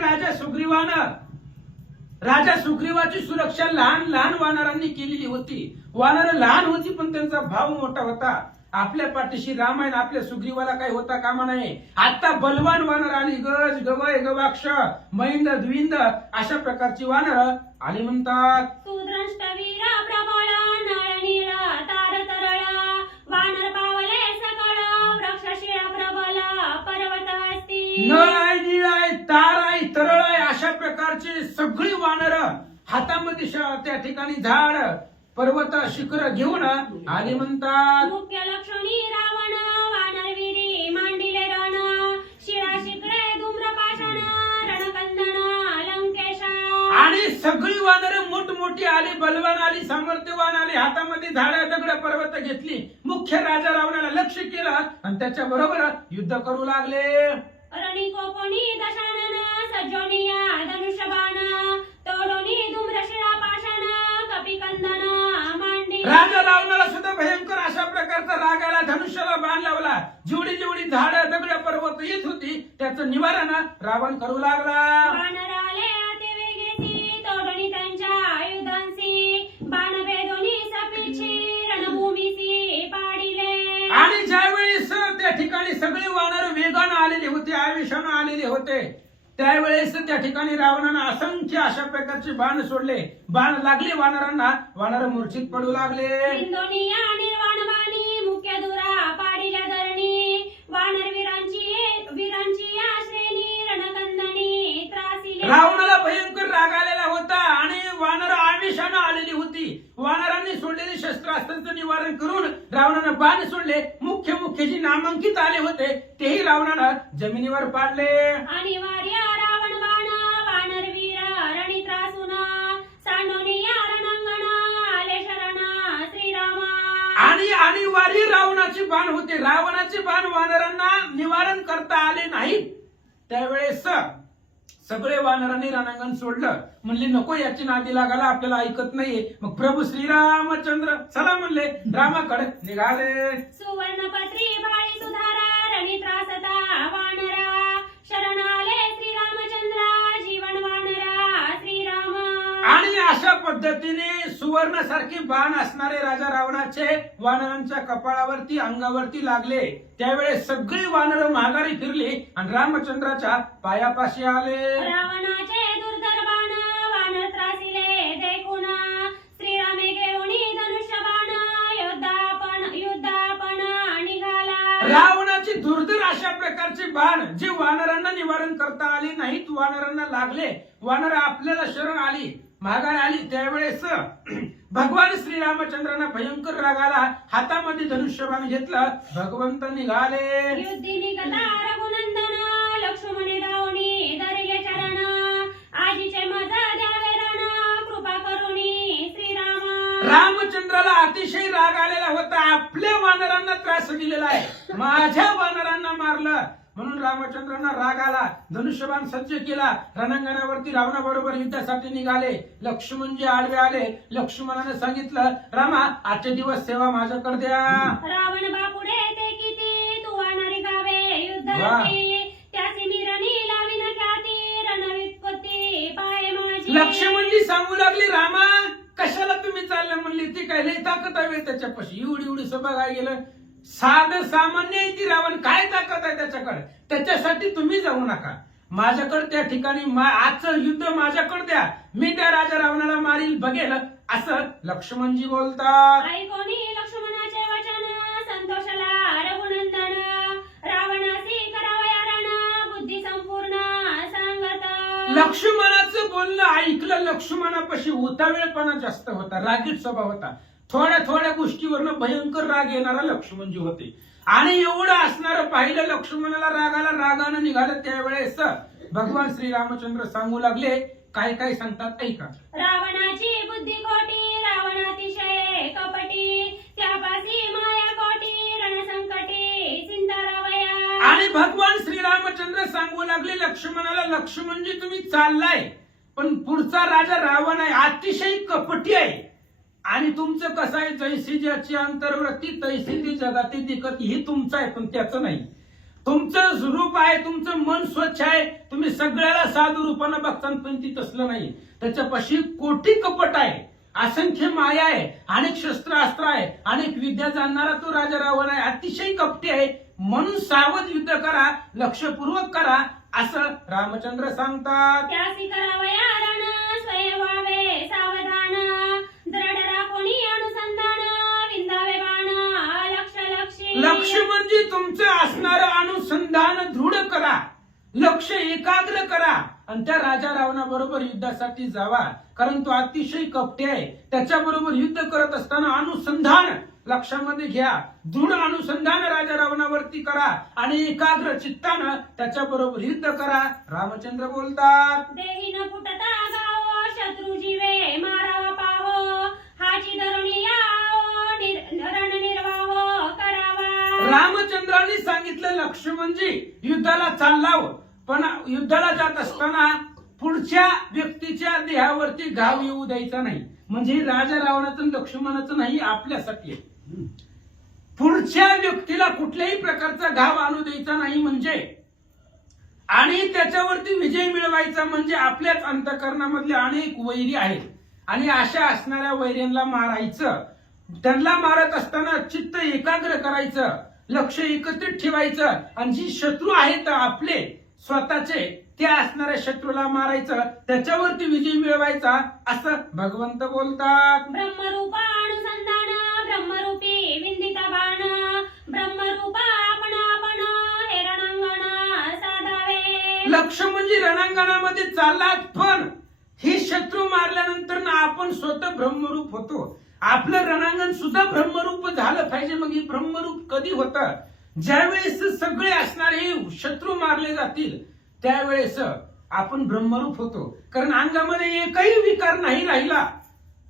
राजा सुग्रीवाची सुरक्षा लहान लहान वानरांनी केलेली होती. वानर लहान होती पण त्यांचा भाव मोठा होता. आपल्या पाठीशी रामायण आपल्या सुग्रीवाला काही होता कामा नाही. आता बलवान वानर आली, गज गवय गवाक्ष मैंद द्विंद अशा प्रकारची वानर आली. म्हणतात सुद्रष्ट वीर प्रबळ नळनीळ तार तरळ वानर पावले सकळ वृक्षशिळ प्रबल पर्वत हस्ती. नळ आहे, नीळ आहे, तार आहे, तरळ आहे, अशा प्रकारची सगळी वानर हातामध्ये त्या ठिकाणी झाड पर्वत शिखर घेऊन आणि म्हणतात मुख्य लक्षणी रावण वानरवीरी मांडिले रण शिळा शिकडे धूम्रपाषाण रणकंदन लंकेशा. आणि सगळी वानर मोठमोठी आली, बलवान आली, सामर्थ्यवान आली, हातामध्ये झाड दगड पर्वत घेतली. मुख्य राजा रावणाला लक्ष केलं आणि त्याच्या बरोबर युद्ध करू लागले. रणी कोकोणी दशानन सज्जोनिया धनुष्यबाण तोडोनी धूम्रशिळा पाषाण कपिकंदन मांडी. राजा रावणाला सुद्धा भयंकर अशा प्रकारचा राग आला, धनुष्याला बाण लावला. जेवढी जेवढी झाड दगड पर्वत येत होती त्याचं निवारण रावण करू लागला. वानर आले अति वेगेसी तोडोनी त्यांच्या युधांसी बाण भेदोनी सपीची रणभूमीसी पाडिले. आणि ज्यावेळेस त्या ठिकाणी सगळे वानर वेगानं आलेले होते, आवेशानं आलेले होते, त्यावेळेस त्या ठिकाणी रावणानं असंख्य अशा प्रकारचे बाण सोडले. बाण लागले वानरांना, वानर मूर्छित पडू लागले. इंदोनिया निर्वाण बाणी मुख्य दुरा पाडिल्या धरणी वानर वीरांची आश्रेणी रणकंदनी त्रासिले. रावणाला भयंकर राग आलेला होता आणि वानर आवेशानं आलेली होती. वानरांनी सोडलेले शस्त्रास्त्रांचं निवारण करून रावणानं बाण सोडले. मुख्य जी नामांकित आले होते तेही रावणानं जमिनीवर पाडले. अनिवार्य रावण बाण वानरवीर रणी त्रासून सांडोनिया रणांगण आले शरण श्रीरामा. आणि अनिवार्य रावणाचे बाण होते. रावणाचे बाण वानरांना निवारण करता आले नाही. त्यावेळेस सगळे वानरांनी रणांगण सोडलं. म्हणले नको याची नादी लागायला, आपल्याला ऐकत नाहीये. मग प्रभू श्रीरामचंद्र चला म्हणले रामाकडे निघाले. सुवर्णपत्री भाळी सुधारा रणी त्रासता वानरा शरण आले श्रीरामचंद्रा जीवन वानरा श्रीराम. आणि अशा पद्धतीने सुवर्णासारखे बाण असणारे राजा रावणाचे वानरांच्या कपाळावरती अंगावरती लागले. त्यावेळेस सगळी वानर माघारी फिरली आणि रामचंद्राच्या पायापाशी आले. रावणाचे दुर्धर बाण वानर त्रासिले देखून श्रीरामे घेऊनी धनुष्यबाण युद्धापण निघाला. रावणाची दुर्धर अशा प्रकारचे बाण जे वानरांना निवारण करता आले नाहीत, वानरांना लागले, वानर आपल्याला शरण आली, माघार आली, त्यावेळेस भगवान श्रीरामचंद्रांना भयंकर राग आला, हातामध्ये धनुष्यबाण घेतलं, भगवंत निघाले. युद्धी निघता रघुनंदन लक्ष्मणे धावणी धरिले चरण आजीचे मज द्यावे रण कृपा करुणी श्रीरामा. रामचंद्राला अतिशय राग आलेला होता, आपल्या वानरांना त्रास दिलेला आहे, माझ्या वानरांना मारलं म्हणून रामचंद्रांना राग आला, धनुष्यबाण सज्ज केला, रणांगणावरती रावणाबरोबर युद्धासाठी निघाले. लक्ष्मणजी आडवे आले, लक्ष्मणाने सांगितलं, रामा आजचे दिवस सेवा माझ्याकडे द्या. रावण बापुडे ते किती तू वानरी गावे युद्धावरती त्याची मिरणी लावीन ख्याती रणवित्पत्ती पाय माझी. लक्ष्मणजी सांगू लागले, रामा कशाला तुम्ही चाललं म्हणली, ती काय लई ताकद आहे त्याच्यापाशी, एवढी सभा काय गेलं, साधं सामान्य आहे ती, रावण काय ताकद आहे त्याच्याकडे, त्याच्यासाठी तुम्ही जाऊ नका, माझ्याकडे त्या ठिकाणी आजचं युद्ध माझ्याकडे द्या, मी त्या राजा रावणाला मारील बघेल, असं लक्ष्मणजी बोलतात. ऐकोनी लक्ष्मणाचे वचन संतोषला रघुनंदन रावणासी करावया रण बुद्धी संपूर्ण सांगत. लक्ष्मणाचं बोलणं ऐकलं, लक्ष्मणापाशी उतावेळपणा जास्त होता, रागीट स्वभाव होता, थोड्या थोड्या गोष्टीवरनं भयंकर राग येणारा लक्ष्मणजी होते, आणि एवढं असणारं पाहिलं लक्ष्मणाला रागाला, रागानं निघालं. त्यावेळेस भगवान श्रीरामचंद्र सांगू लागले, काय काय सांगतात ऐका. रावणाची बुद्धी खोटी रावण अतिशय कपटी त्यापासी माया कोटी रणसंकटी चिंता रावया. आणि भगवान श्रीरामचंद्र सांगू लागले लक्ष्मणाला, लक्ष्मणजी तुम्ही चाललाय, पण पुढचा राजा रावण आहे, अतिशय कपटी आहे, आणि तुमचं कसं आहे, जैसी ज्याची अंतर्वृत्ती तैसी ती जगाती दिकत, ही तुमचं आहे पण त्याचं नाही. तुमचं रूप आहे, तुमचं मन स्वच्छ आहे, तुम्ही सगळ्याला साधू रूपानं बघता, पण ती तसलं नाही, त्याच्यापाशी कोटी कपट आहे, असंख्य माया आहे, अनेक शस्त्रास्त्र आहे, अनेक विद्या जाणणारा तो राजा रावण आहे, अतिशय कपटी आहे, म्हणून सावध युद्ध करा, लक्षपूर्वक करा, असं रामचंद्र सांगतात. त्यासी करावया रण स्वयं व्हावे सावधान दृढ राखोनी अनुसंधान विंदावे बाण लक्ष लक्षी. लक्ष्मणजी तुमचं असणारं अनुसंधान दृढ करा, लक्ष एकाग्र करा, आणि त्या राजा रावणाबरोबर युद्धासाठी जावा, कारण तो अतिशय कपटी आहे, त्याच्याबरोबर युद्ध करत असताना अनुसंधान लक्षामध्ये घ्या, दृढ अनुसंधान राजा रावणावरती करा, आणि एकाग्र चित्तानं त्याच्याबरोबर युद्ध करा. रामचंद्र बोलतात, देही न फुटता गावो शत्रू जीवे मारावा पाहो हाची धरुणी यावो रण निर्वाहो करावा. रामचंद्रांनी सांगितलं, लक्ष्मणजी युद्धाला चाललाव, पण युद्धाला जात असताना पुढच्या व्यक्तीच्या देहावरती घाव येऊ द्यायचा नाही, म्हणजे राजा रावणाचं लक्ष्मणाचं नाही, आपल्यासाठी आहे. पुढच्या व्यक्तीला कुठल्याही प्रकारचा घाव आणू द्यायचा नाही, म्हणजे आणि त्याच्यावरती विजय मिळवायचा, म्हणजे आपल्याच अंतःकरणामधले अनेक वैरी आहेत, आणि अशा असणाऱ्या वैऱ्यांना मारायचं. त्यांना मारत असताना चित्त एकाग्र करायचं, लक्ष एकत्रित ठेवायचं, आणि जी शत्रू आहेत आपले स्वतःचे, त्या असणाऱ्या शत्रूला मारायचं, त्याच्यावरती विजय मिळवायचा, असं भगवंत बोलतात. ब्रह्मरूपा अनुसंधान ब्रह्मरूपी विंदिता बाण ब्रह्मरूपा आपण आपण हे रणांगण साधावे. लक्ष्मणजी रणांगणामध्ये चाललात, पण ही शत्रू मारल्यानंतर ना आपण स्वतः ब्रह्मरूप होतो, आपलं रणांगण सुद्धा ब्रह्मरूप झालं पाहिजे. मग हे ब्रह्मरूप कधी होतं? ज्यावेळेस सगळे असणारे शत्रू मारले जातील त्यावेळेस आपण ब्रह्मरूप होतो, कारण अंगामध्ये एकही विकार नाही राहिला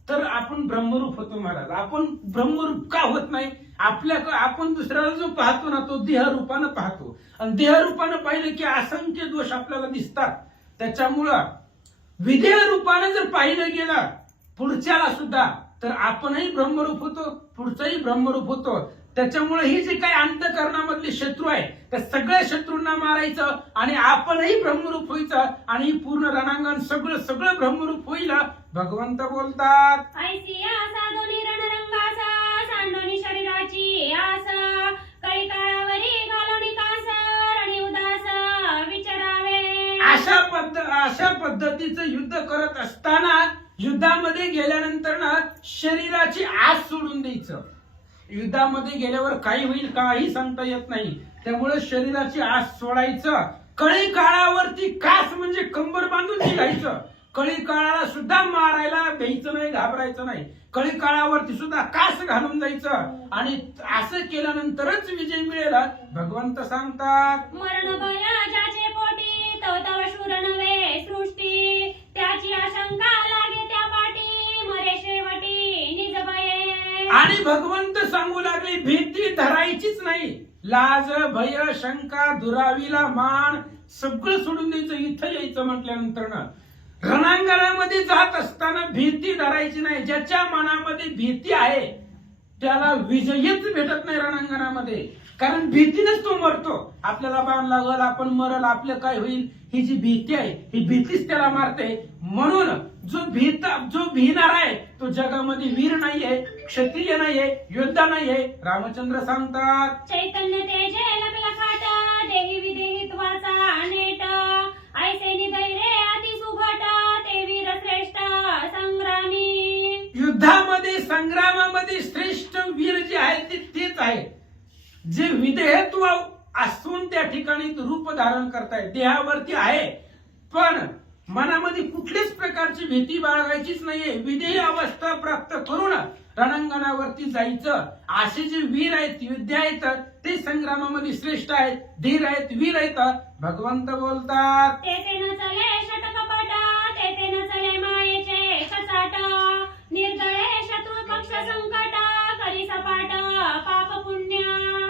तर आपण ब्रह्मरूप होतो. महाराज, आपण ब्रह्मरूप का होत नाही? आपण दुसऱ्याला जो पाहतो ना, तो देहरूपानं पाहतो, आणि देहरूपानं पाहिलं की असंख्य दोष आपल्याला दिसतात. त्याच्यामुळं विधेय रूपानं जर पाहिलं गेलं पुढच्याला सुद्धा, तर आपणही ब्रह्मरूप होतो, पुढचाही ब्रह्मरूप होतो. त्याच्यामुळे ही जे काही अंतःकरणामधले शत्रू आहे त्या सगळ्या शत्रूंना मारायचं, आणि आपणही ब्रह्मरूप व्हायचं, आणि पूर्ण रणांगण सगळं ब्रह्मरूप होईल. भगवंत बोलतात, ऐसी आसा दोन्ही रणरंगाचा सांडोनी शरीराची आस काही काळावरी घालोनी कास रणी उदास विचारावे. अशा पद्धतीचं युद्ध करत असताना युद्धामध्ये गेल्यानंतर ना शरीराची आस सोडून द्यायचं. युद्धामध्ये गेल्यावर काही होईल काही सांगता येत नाही, त्यामुळे शरीराची आस सोडायचं. कळी काळावरती कास म्हणजे कंबर बांधून निघायचं. कळी काळाला सुद्धा मारायला भ्यायचं नाही, घाबरायचं नाही. कळी काळावरती सुद्धा कास घालून जायचं आणि असं केल्यानंतरच विजय मिळेल. भगवंत सांगतात, मरण भय ज्याचे पोटी तो तव शूर नव्हे सृष्टी, त्याची आशंका लागे त्या पाठी मरे शेवटी निज भये. आणि भगवंत सांगू लागले भीती धरायचीच नाही. लाज भय शंका दुरावीला मान सगळं सोडून द्यायचं. इथं यायचं म्हटल्यानंतर ना रणांगणामध्ये जात असताना भीती धरायची नाही. ज्याच्या मनामध्ये भीती आहे त्याला विजयच भेटत नाही रणांगणामध्ये. कारण भीतीनेच तो मरतो. आपल्याला बाण लागल, आपण मरल, आपलं काय होईल, ही जी भीती आहे ही भीतीच त्याला मारते. म्हणून जो भिणार आहे तो जगामध्ये वीर नाहीये, क्षत्रिय नाहीये, योद्धा नाहीये. रामचंद्र सांगतात, चैतन्य तेजे लखलखाट देही विदेहित्वाचा नेट, ऐसे निधैर्य अति सुभट ते वीर श्रेष्ठ संग्रामी. युद्धामध्ये संग्रामामध्ये श्रेष्ठ वीर जे आहे ते तेच आहे जे विधेयत्व असून त्या ठिकाणी रूप धारण करताय. देहावरती आहे पण मनामध्ये कुठल्याच प्रकारची भीती बाळगायचीच नाहीये. विधेय अवस्था प्राप्त करून रणांगणावरती जायचं. असे जे वीर आहेत, योद्धे आहेत, ते संग्रामामध्ये श्रेष्ठ आहेत, धीर आहेत, वीर आहेत. भगवंत बोलतात, तेथे न चले षटकपट, तेथे न चले मायेचे कचाट, निर्दळे शत्रू पक्ष संकट, करी सपाट पाप पुण्य.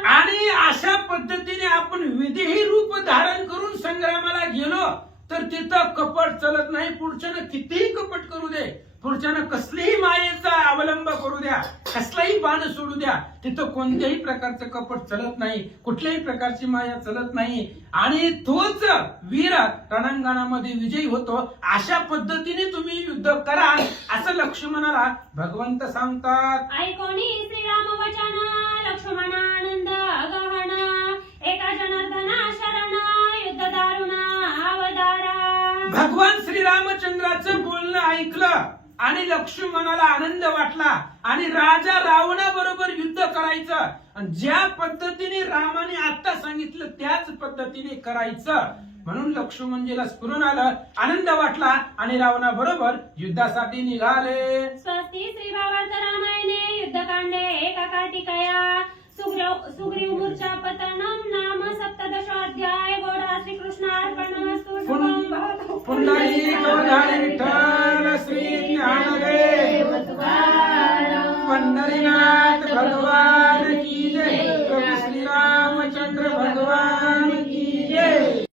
आणि अशा पद्धतीने आपण विधेही रूप धारण करून संग्रामाला गेलो तर तिथं कपट चलत नाही. पुढच्यानं कितीही कपट करू दे, पुढच्यानं कसलीही मायेचा अवलंब करू द्या, कसलाही बाण सोडू द्या, तिथं कोणत्याही प्रकारचं कपट चलत नाही, कुठल्याही प्रकारची माया चलत नाही. आणि तोच वीर रणांगणामध्ये विजयी होतो. अशा पद्धतीने तुम्ही युद्ध करा असं लक्ष्मणाला भगवंत सांगतात. ऐकोनी श्रीराम वचन लक्ष्मणानंद गहन, एका जनार्दना शरण युद्ध दारुण अवतारा. भगवान श्रीरामचंद्राचं बोलणं ऐकलं आणि लक्ष्मणाला आनंद वाटला आणि राजा रावणाबरोबर युद्ध करायचं. आणि ज्या पद्धतीने रामाने आता सांगितलं त्याच पद्धतीने करायचं. म्हणून लक्ष्मणजीला स्फुरण आलं, आनंद वाटला आणि रावणाबरोबर युद्धासाठी निघाले. स्वस्ती श्री भावार्थ रामायणे युद्धकांडे एकाकाटिकया सुग्रीव मूर्छा पतनम नाम सप्तदशोऽध्याय. गोडा श्रीकृष्णार्पणमस्तु. शुभं भवतु. पुंडलीक वरदाय